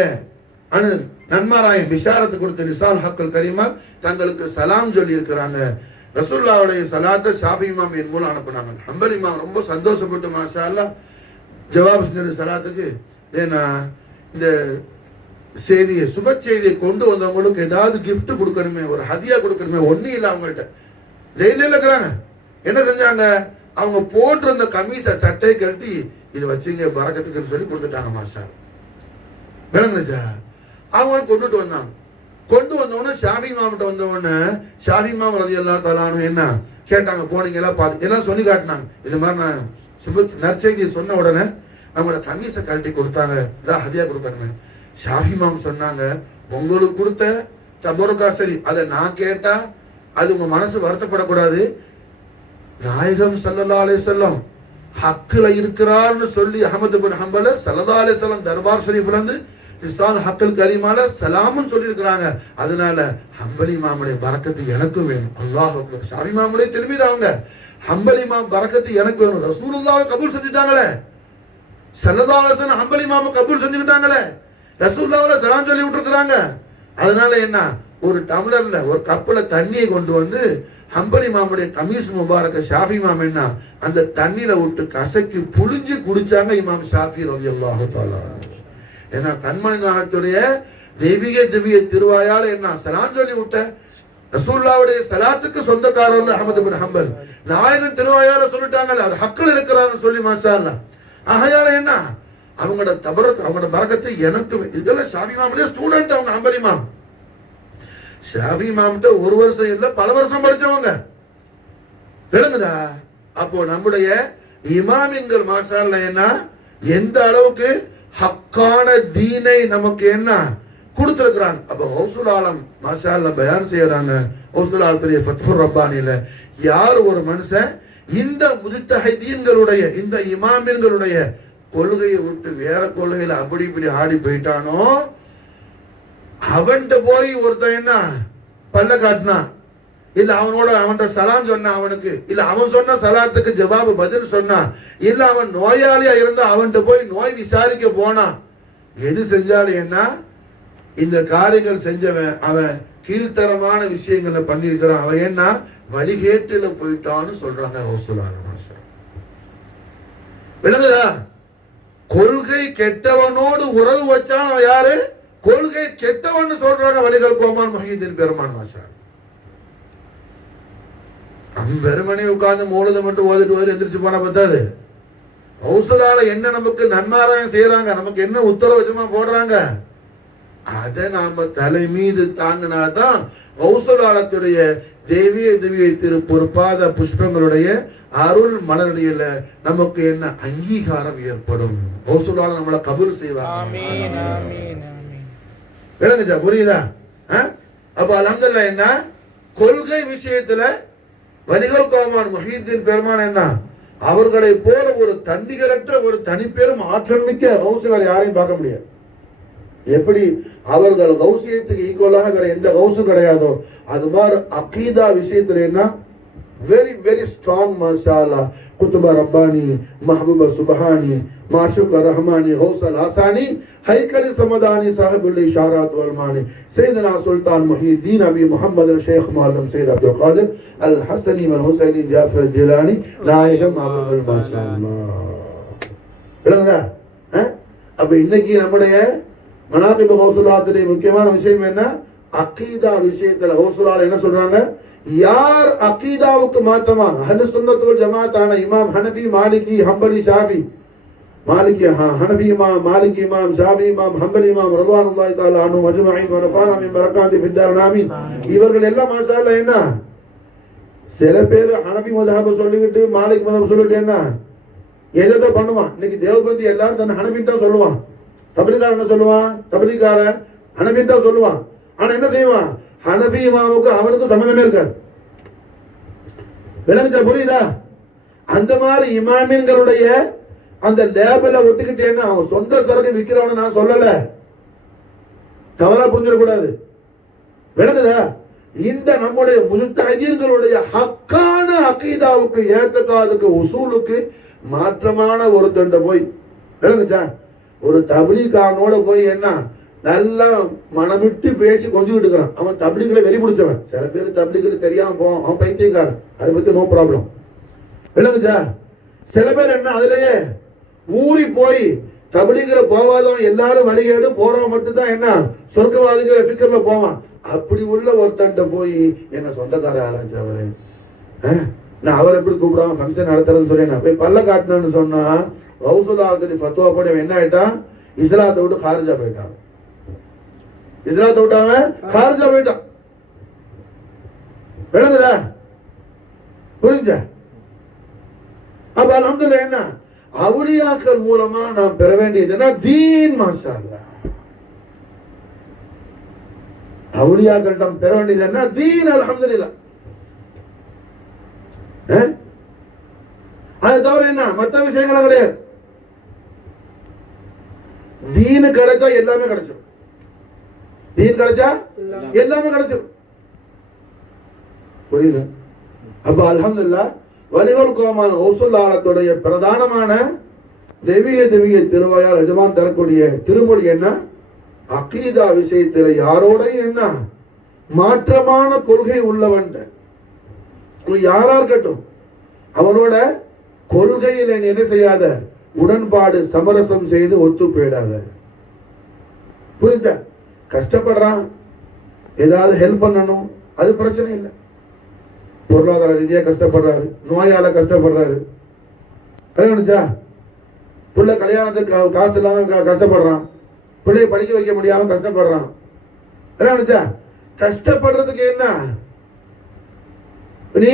அனு நன்மாராயம் பிஷாரத்து கொடுத்த லிசான் ஹக்கல் கரீமா தங்களுக்கு சலாம் சொல்லி இருக்கிறாங்க. ரசூலுல்லாஹ்வுடைய சலாத்தை ஷாஃபி இமாம் என் மூலம் அனுப்புனாங்க. ஹம்பலி இமாம் ரொம்ப சந்தோஷப்பட்டு மாஷா அல்லாஹ் ஜவாப் செஞ்ச சலாத்துக்கு, ஏன்னா இந்த செய்தியை சுப செய்தியை கொண்டு வந்தவங்களுக்கு ஏதாவது கிஃப்ட் கொடுக்கணுமே, ஒரு ஹதியா கொடுக்கணுமே, ஒன்னும் இல்லை. அவங்கள்ட்ட ஜெயில இருக்கிறாங்க. என்ன செஞ்சாங்க, அவங்க போட்டிருந்த கமீஸை சட்டையை கழட்டி இதை வச்சுங்க பரக்கத்துக்குன்னு சொல்லி கொடுத்துட்டாங்க. மாஷா விளங்குச்சா, அவங்க கொண்டுட்டு வந்தாங்க. கொண்டு வந்தவொடனே ஷாஃபி இமாம்கிட்ட வந்தவொடனே ஷாஃபி இமாம் ரலியல்லாஹு தஆலா அன்ஹு என்ன கேட்டாங்க, போனீங்களா பார்த்து எல்லாம் சொல்லி காட்டினாங்க. இது மாதிரி நான் சுப நற்செய்தியை சொன்ன உடனே அவங்களோட கமீஸை கழட்டி கொடுத்தாங்க, இதான் ஹதியா கொடுத்தாங்க. ஷாஃபி இமாம் சொன்னாங்க, உங்களுக்கு கொடுத்த தபருக்கா சரி, அதை நான் கேட்டா அது உங்க மனசு வருத்தப்படக்கூடாது. நாயகம் ஸல்லல்லாஹு அலைஹி வஸல்லம் ஹக்கில் இருக்கிறார்னு சொல்லி அஹ்மத் பின் ஹம்பல் ஸல்லல்லாஹு அலைஹி வஸல்லம் தர்பார் ஷரீஃப்ல இருந்து லிசான் ஹக்கல் கரீமால சலாமும் சொல்லி இருக்கிறாங்க. அதனால ஹம்பலி இமாமுடைய பரக்கத்து எனக்கு வேணும். அல்லாஹ் அக்பர். ஷாஃபி இமாமுடைய தில்மீது அவங்க, ஹம்பலி இமாம் பரக்கத்து எனக்கு வேணும். ரசூலுல்லாஹ் கபூல் செஞ்சுட்டாங்களே, ஸல்லல்லாஹு அலைஹி வஸல்லம் ஹம்பலி இமாம் கபூல் செஞ்சுட்டாங்களே, ரசூலுல்லாஹ்வுல சலாம் சொல்லி விட்டுருக்காங்க. அதனால என்ன, ஒரு டம்ளர்ல ஒரு கப்புல தண்ணியை கொண்டு வந்து ஹம்பலி இமாமுடைய கமீஸ் முபாரக்க ஷாஃபி இமாம் என்ன அந்த தண்ணியில விட்டு கசக்கி புழிஞ்சு குடிச்சாங்க இமாம் ஷாஃபி ரலியல்லாஹு தஆலா. ஏன்னா கண்மணி நாயகத்துடைய தெய்வீக திவ்ய திருவாயால என்ன சலாம் சொல்லி விட்ட ரசூலுல்லாஹ்வுடைய சலாத்துக்கு சொந்தக்காரர் அஹ்மத் பின் ஹம்பல் நாயகன் திருவாயால சொல்லிட்டாங்க, அவர் ஹக்கில் இருக்கிறான்னு சொல்லி மாஷா அல்லாஹ். ஆகையால என்ன அவங்களோட தபரக் அவங்களோட பரக்கத்து எனக்கு. இதெல்லாம் ஷாஃபி இமாமுடைய ஸ்டூடெண்ட் அவங்க ஹம்பலி இமாம். ஷாஃபி இமாம்கிட்ட ஒரு வருஷம் இல்ல பல வருஷம் படிச்சவங்க, விளங்குதா? அப்போ நம்முடைய இமாமின்கள் மாஷா அல்லாஹ் என்ன எந்த அளவுக்கு ஹக்கான தீனை நமக்கு என்ன கொடுத்திருக்கிறாங்க. அப்ப ஹவுசுல் ஆலம் மாஷா அல்லாஹ் பயான் செய்யறாங்க. ஹவுசுல் ஆலத்துடைய ஃபத்ஹுர் ரப்பானில யார் ஒரு மனுஷன் இந்த முஜ்தஹிதீன்களுடைய இந்த இமாமின்களுடைய கொள்கையை விட்டு வேற கொள்கையில அப்படி இப்படி ஆடி போயிட்டானோ, அவன்கிட்ட போய் ஒருத்தன் என்ன பல்ல காட்டினா, இல்ல அவனோட அவன்கிட்ட சலாம் சொன்னா, அவனுக்கு இல்ல அவன் சொன்ன சலாத்துக்கு ஜவாபு பதில் சொன்னா, இல்ல அவன் நோயாளியா இருந்தா அவன்கிட்ட போய் நோய் விசாரிக்க போனா, எது செஞ்சாலும் என்ன இந்த காரியங்கள் செஞ்சவன் அவன் கீழ்த்தரமான விஷயங்களை பண்ணியிருக்கிறான், அவன் என்ன வழிகேட்டுல போயிட்டான்னு சொல்றாங்க. விளங்குதா? கொள்கை கெட்டவனோடு உறவு வச்சான் அவன் யாரு, கொள்கை கெட்டவன் சொல்றாங்க வலிகள் கோமான் மஹீதீன் பெருமான் மாஷா. அவன் வெறுமனே உட்கார்ந்து மூலதை மட்டும் ஓதிட்டு ஓதி எந்திரிச்சு போனா பத்தாது. ஹவுசுலால என்ன நமக்கு நன்மாராயம் செய்யறாங்க, நமக்கு என்ன உத்தரவு வச்சமா போடுறாங்க, அதை நாம தலை மீது தாங்கினாதான் ஹவுசுலாலத்துடைய தேவிய திவ்ய திரு பொறுப்பாத புஷ்பங்களுடைய அருள் மலரடியில நமக்கு என்ன அங்கீகாரம் ஏற்படும். ஹவுசுலால நம்மளை கபூல் செய்வாங்க. விளங்குச்சா? புரியுதா? அப்ப அல்ஹம்துலில்லாஹ் என்ன கொள்கை விஷயத்துல வலிகள் கோமான் முஹீதீன் பெருமான் என்ன அவர்களை போல ஒரு தன்னிகரற்ற ஒரு தனிப்பெரும் ஆற்றல் மிக்க ஹவுசுலால யாரையும் பார்க்க முடியாது. எப்படி அவர்கள் கௌசியத்துக்கு ஈக்குவலாக வேற எந்த கௌசும் கிடையாதோ அது மாதிரி அகீதா விஷயத்துல என்ன very very strong mashallah kutuba rabbani mahbuba subhani mashuk rahmani hawsal hasani haykal samadani sahibul isharat wal mani sayyidina sultan muhyiddin abi muhammad al shaykh muallim sayyid abdul qadir al hasani wal husaini jafar jilani naigam abdul mashallah விளங்குதா? அப்ப இன்னைக்கு நம்முடைய மனாகிபு கௌசுலாத்துடைய முக்கியமான விஷயம் என்ன? அகீதா விஷயத்துல கௌசுலால என்ன சொல்றாங்க? யார் அகீதாவுக்கு மாத்தமா அஹ்லு சுன்னத் வல் ஜமாஅத்தான இமாம் ஹனஃபி மாலிகி ஹம்பலி ஷாஃபி மாலிகி ஹனஃபி இமாம் மாலிகி இமாம் ஷாஃபி இமாம் ஹம்பலி இமாம் ரضوانுல்லாஹி தஆலா அன்ஹும் அஜ்மஈன் வ நஃபானா மின் பரகாத்தி ஃபித் தார் ஆமீன். இவர்கள் எல்லாம் மாஷாஅல்லாஹ் என்ன சில பேர் ஹனஃபி மذஹப் சொல்லிட்டு மாலிக் மذஹப் சொல்லிட்டு என்ன ஏதோ பண்ணுவான். இன்னைக்கு தேவபந்தி எல்லாரும் தன்னை ஹனஃபி தான் சொல்லுவான். தப்லீகாரன் என்ன சொல்லுவான்? தப்லீகாரன் ஹனஃபி தான் சொல்லுவான். ஆனா என்ன செய்வான்? ஹனஃபி இமாமுக்கு அவனுக்கு சம்பந்தமே இருக்காது. விளங்குச்சா? புரியுதா? அந்த மாதிரி இமாமின்களுடைய அந்த லேபலை ஒட்டுக்கிட்டேன்னா அவன் சொந்த சரக்கு விற்கிறவன நான் சொல்லல, தவறா புரிஞ்சிடக்கூடாது. விளங்குதா? இந்த நம்முடைய முஜ்தஹிதீன்களுடைய ஹக்கான அகீதாவுக்கு ஏத்தகாதுக்கு உசூலுக்கு மாற்றமான ஒருத்தண்ட போய் விளங்குச்சா ஒரு தப்லீகாரனோட போய் என்ன நல்லா மனமிட்டு பேசி கொஞ்சிக்கிட்டு இருக்கிறான். அவன் தப்லீக்ல வெறி பிடிச்சவன். சில பேர் தப்லீக்ல தெரியாம போவான், அவன் பைத்தியக்காரன், அதை பத்தி நோ ப்ராப்ளம். விளங்குச்சா? சில பேர் என்ன அதுலயே ஊறி போய் தப்லீக்ல போவாதவன் எல்லாரும் வழிகேடு போறவன் மட்டும்தான் என்ன சொர்க்கவாதிங்கிற ஃபிக்கர்ல போவான். அப்படி உள்ள ஒருத்தன்ட்ட போய் எங்க சொந்தக்கார ஆளாச்சு அவரு, நான் அவர் எப்படி கூப்பிடாம ஃபங்க்ஷன் நடத்துறதுன்னு சொல்லி நான் போய் பல்ல காட்டினேன்னு சொன்னா கௌசுல் ஃபத்வா படி என்ன ஆயிட்டான்? இஸ்லாத்தை விட்டு ஹாரிஜா போயிட்டான். இஸ்லாத்தை விட்டாம ஹாரிஜா போயிட்டான். விளங்குதா? புரிஞ்சா? அப்ப அல்ஹம்துலில்லாஹ் என்ன அவுலியாக்கள் மூலமா நாம் பெற வேண்டியதுன்னா தீன். மாஷா அல்லாஹ், அவுலியாக்கள் நாம் பெற வேண்டியது என்ன? தீன். அல்ஹம்துலில்லாஹ். அது தவிர என்ன மற்ற விஷயங்களும் கிடையாது. தீனு கிடைச்சா எல்லாமே கிடைச்சிடும். தீன் கிடைச்சா எல்லாமே கிடைச்சிடும். புரியுது? அப்ப அல்ஹம்துலில்லாஹ் வலிகுல் கோமான கௌசுல்லாலத்துடைய பிரதானமான தெய்வீக திருவாயால் எஜமான் தரக்கூடிய திருமொழி என்ன? அகீதா விஷயத்தில் யாரோட என்ன மாற்றமான கொள்கை உள்ளவன் யாரா இருக்கட்டும் அவனோட கொள்கையில் என்ன செய்யாத, உடன்பாடு சமரசம் செய்து ஒத்து போயிடாத. புரிஞ்சா? கஷ்டப்படுறான், ஏதாவது ஹெல்ப் பண்ணணும், அது பிரச்சனை இல்லை. பொருளாதார ரீதியா கஷ்டப்படுறாரு, நோயால கஷ்டப்படுறாரு, புரிஞ்சா? பிள்ளை கல்யாணத்துக்கு காசு இல்லாம கஷ்டப்படுறான், பிள்ளைய படிக்க வைக்க முடியாம கஷ்டப்படுறான். புரிஞ்சா? கஷ்டப்படுறதுக்கு என்ன நீ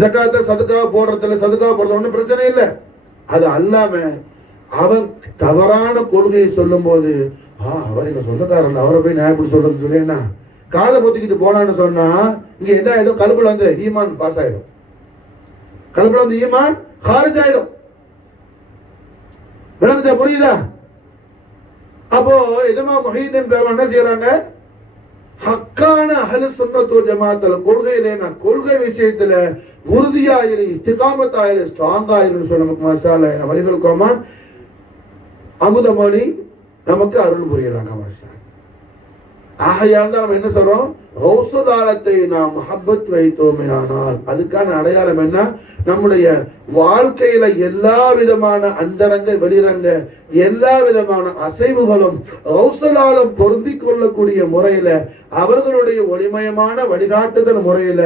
ஜகாத்த சதுக்கா போடுறதுல சதுக்கா போடுறது ஒன்றும் பிரச்சனை இல்லை. அது அல்லாம அவன் தவறான கொள்கையை சொல்லும் போது அவர் எங்க சொந்தக்காரன் அவரை போய் நான் எப்படி சொல்றது சொல்லேன்னா காதை பொத்திக்கிட்டு போனான்னு சொன்னா இங்க என்ன ஆயிடும்? கல்புல வந்து ஈமான் பாஸ் ஆயிடும், கல்புல வந்து ஈமான் ஹாரிஜ் ஆயிடும். விளங்குச்சா? புரியுதா? அப்போ இதமா முஹீதீன் பேர் என்ன செய்யறாங்க? ஹக்கான அஹ்லு சுன்னத் வல் ஜமாஅத்துல கொள்கையில கொள்கை விஷயத்துல உறுதியாயிரு, இஸ்திகாமத்தாயிரு, ஸ்ட்ராங்கா ஆயிரு சொல்ல நமக்கு மாஷாஅல்லாஹ் வலிகுல் கோமான் அமுதமொழி நமக்கு அருள் புரியறாங்க. மாஷா ஆகையால் தான் நம்ம என்ன சொல்றோம்? கௌசுல் ஆலத்தை நாம் முஹப்பத் வைத்தோமே ஆனால் அதுக்கான அடையாளம் என்ன? நம்முடைய வாழ்க்கையில எல்லா விதமான அந்தரங்க வெளிரங்க எல்லா விதமான அசைவுகளும் கௌசுல் ஆலம் பொருந்தி கொள்ளக்கூடிய முறையில அவர்களுடைய ஒளிமயமான வழிகாட்டுதல் முறையில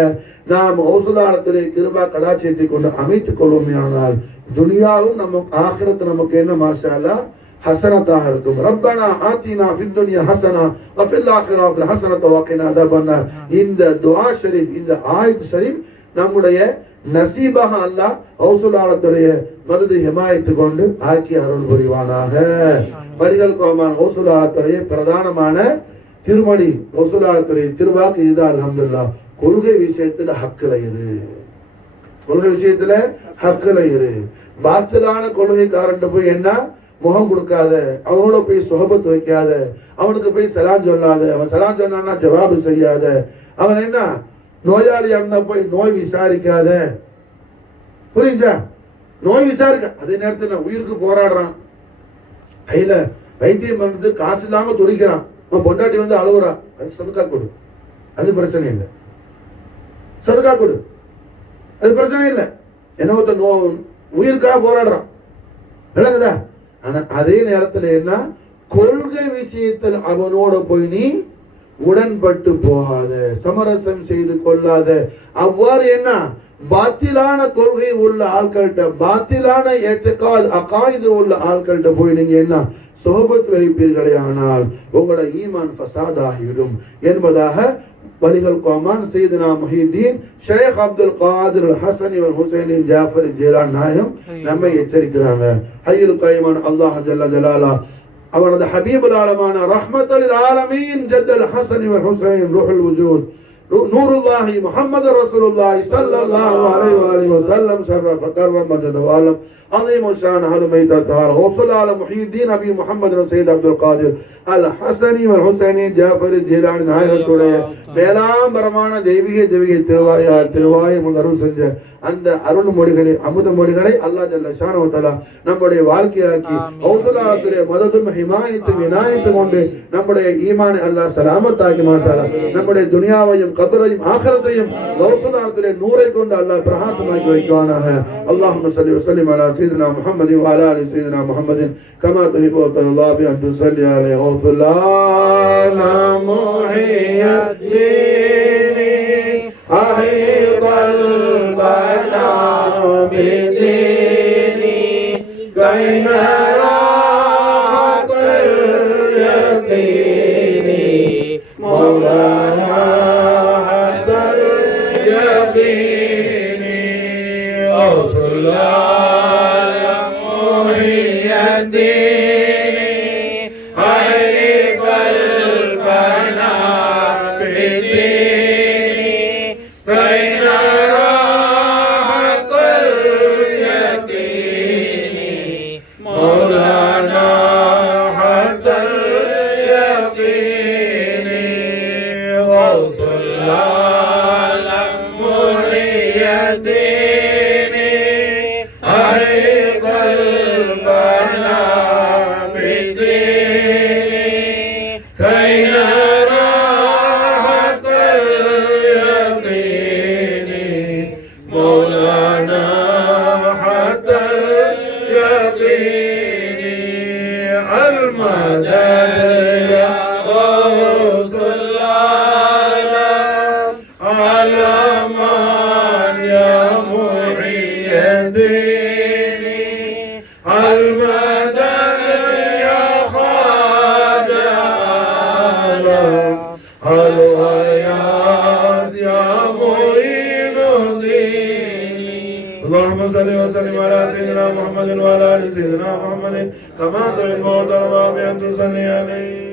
நாம் கௌசுல் ஆலத்துடைய கிருபா கடாட்சியத்தை கொண்டு அமைத்துக் கொள்வோமே ஆனால் துனியாவும் நமக்கு ஆகிரத்து நமக்கு என்ன மாஷா அல்லாஹ் ஹஸனத்தாக இருக்கும். ரப்பனா ஆத்தினா ஃபித் துன்யா ஹஸனா வ ஃபில் ஆখিরাতি ஹஸனத வ கினா அஸாபன்னார். இந்த துஆ ஷரீஃப், இந்த ஆயத் ஷரீஃப் நம்முடைய நசீபாக அல்லாஹ் கௌசுல் ஆலத்துடைய மதது ஹிமாயத்து கொண்டு ஆக்கி அருள் புரிவானாக. வலிகுல் கோமான் கௌசுல் ஆலத்துடைய பிரதானமான திருமொழி, கௌசுல் ஆலத்துடைய திருவாக்கு இதுதான். அல்ஹம்துலில்லாஹ். கொள்கை விஷயத்துல ஹக்குல இரு, கொள்கை விஷயத்துல ஹக்குல இரு. பாத்திலான கொள்கைக்காரன் போய் என்ன முகம் கொடுக்காத, அவனோட போய் சுஹபத் வைக்காத, அவனுக்கு போய் சலாம் சொல்லாத, அவன் சலாம் சொன்னான்னா ஜவாபு செய்யாத, அவன் என்ன நோயாளியா இருந்தா போய் நோய் விசாரிக்காத. புரிஞ்சா? நோய் விசாரிக்க அதே நேரத்தில் உயிருக்கு போராடுறான், கையில வைத்தியம் பண்றது காசு இல்லாம துடிக்கிறான், அவன் பொண்டாட்டி வந்து அழுகுறான், அது சதுக்கா கொடு, அது பிரச்சனை இல்லை. சதுக்கா கொடு, அது பிரச்சனை இல்லை. என்ன ஒருத்த உயிருக்காக போராடுறான், விளங்குதா? ஆனா அதே நேரத்தில் என்ன, கொள்கை விஷயத்தில் அவனோட போய் நீ உடன்பட்டு போகாத, சமரசம் செய்து கொள்ளாத. அவ்வாறு என்ன பாத்திலான கொள்கை உள்ள ஆட்கள்கிட்ட, பாத்திலான அகாயிது உள்ள ஆட்கள்கிட்ட போய் நீங்க என்ன சொஹபத் வைப்பீர்களே ஆனால் உங்களோட ஈமான் ஃபசாத் ஆகிவிடும் என்பதாக வலிகள் கோமான் சையதுனா முஹிதீன் ஷேக் அப்துல் காதிர் ஹசனி வல் ஹுசைனி ஜாஃபர் ஜீலான் நாயம் நம்மை எச்சரிக்கிறாங்க. ஹய்யுல் கய்யூம் அல்லாஹ் ஜல்ல ஜலாலா அவனது ஹபீபுல் ஆலமான ரஹ்மத்துல் ஆலமீன் ஜத்தல் ஹசனி வல் ஹுசைன் ரூஹுல் வஜூத் நூருல்லாஹி முஹம்மது ரசூலுல்லாஹி ஸல்லல்லாஹு அலைஹி வஆலிஹி வஸல்லம் ஷரஃப கர்ரம் மஜத வஅலம் عظيم شان أهل بيت الطاهر وصل على محي الدين أبي محمد سيد عبد القادر الحسني والحسيني جعفر الجيلاني நாயகத்துடைய மேலாம் பரமான தெய்வீக திருவாய் அருள் செஞ்ச அந்த அருள் மொழிகளை அமுத மொழிகளை அல்லாஹ் ஜல்ல ஷானஹு தஆலா நம்முடைய வாழ்க்கையாக்கி ஔசலாத்துடைய மததும் ஹிமாயத்தும் வினாயத்தும் கொண்டு நம்முடைய ஈமானை அல்லாஹ் சலாமத்தாக்கி மாஷாஅல்லா நம்முடைய துனியாவையும் கபரையும் ஆகிரத்தையும் ஔசலாத்துடைய நூரை கொண்டு அல்லாஹ் பிரகாசமாக்கி வைக்குவானாக. அல்லாஹும்ம ஸல்லி வ ஸல்லிம் அலா سيدنا محمد وعلى آل سيدنا محمد كما تحب وترضى الله بأن تصلي عليه وصلى محي الدين أحيط البنا بدين كي نرى حق اليقين مولانا حق اليقين وصلى اللهم صل وسلم على سيدنا محمد وعلى ال سيدنا محمد كما تحب وترضى بأن تصلي عليه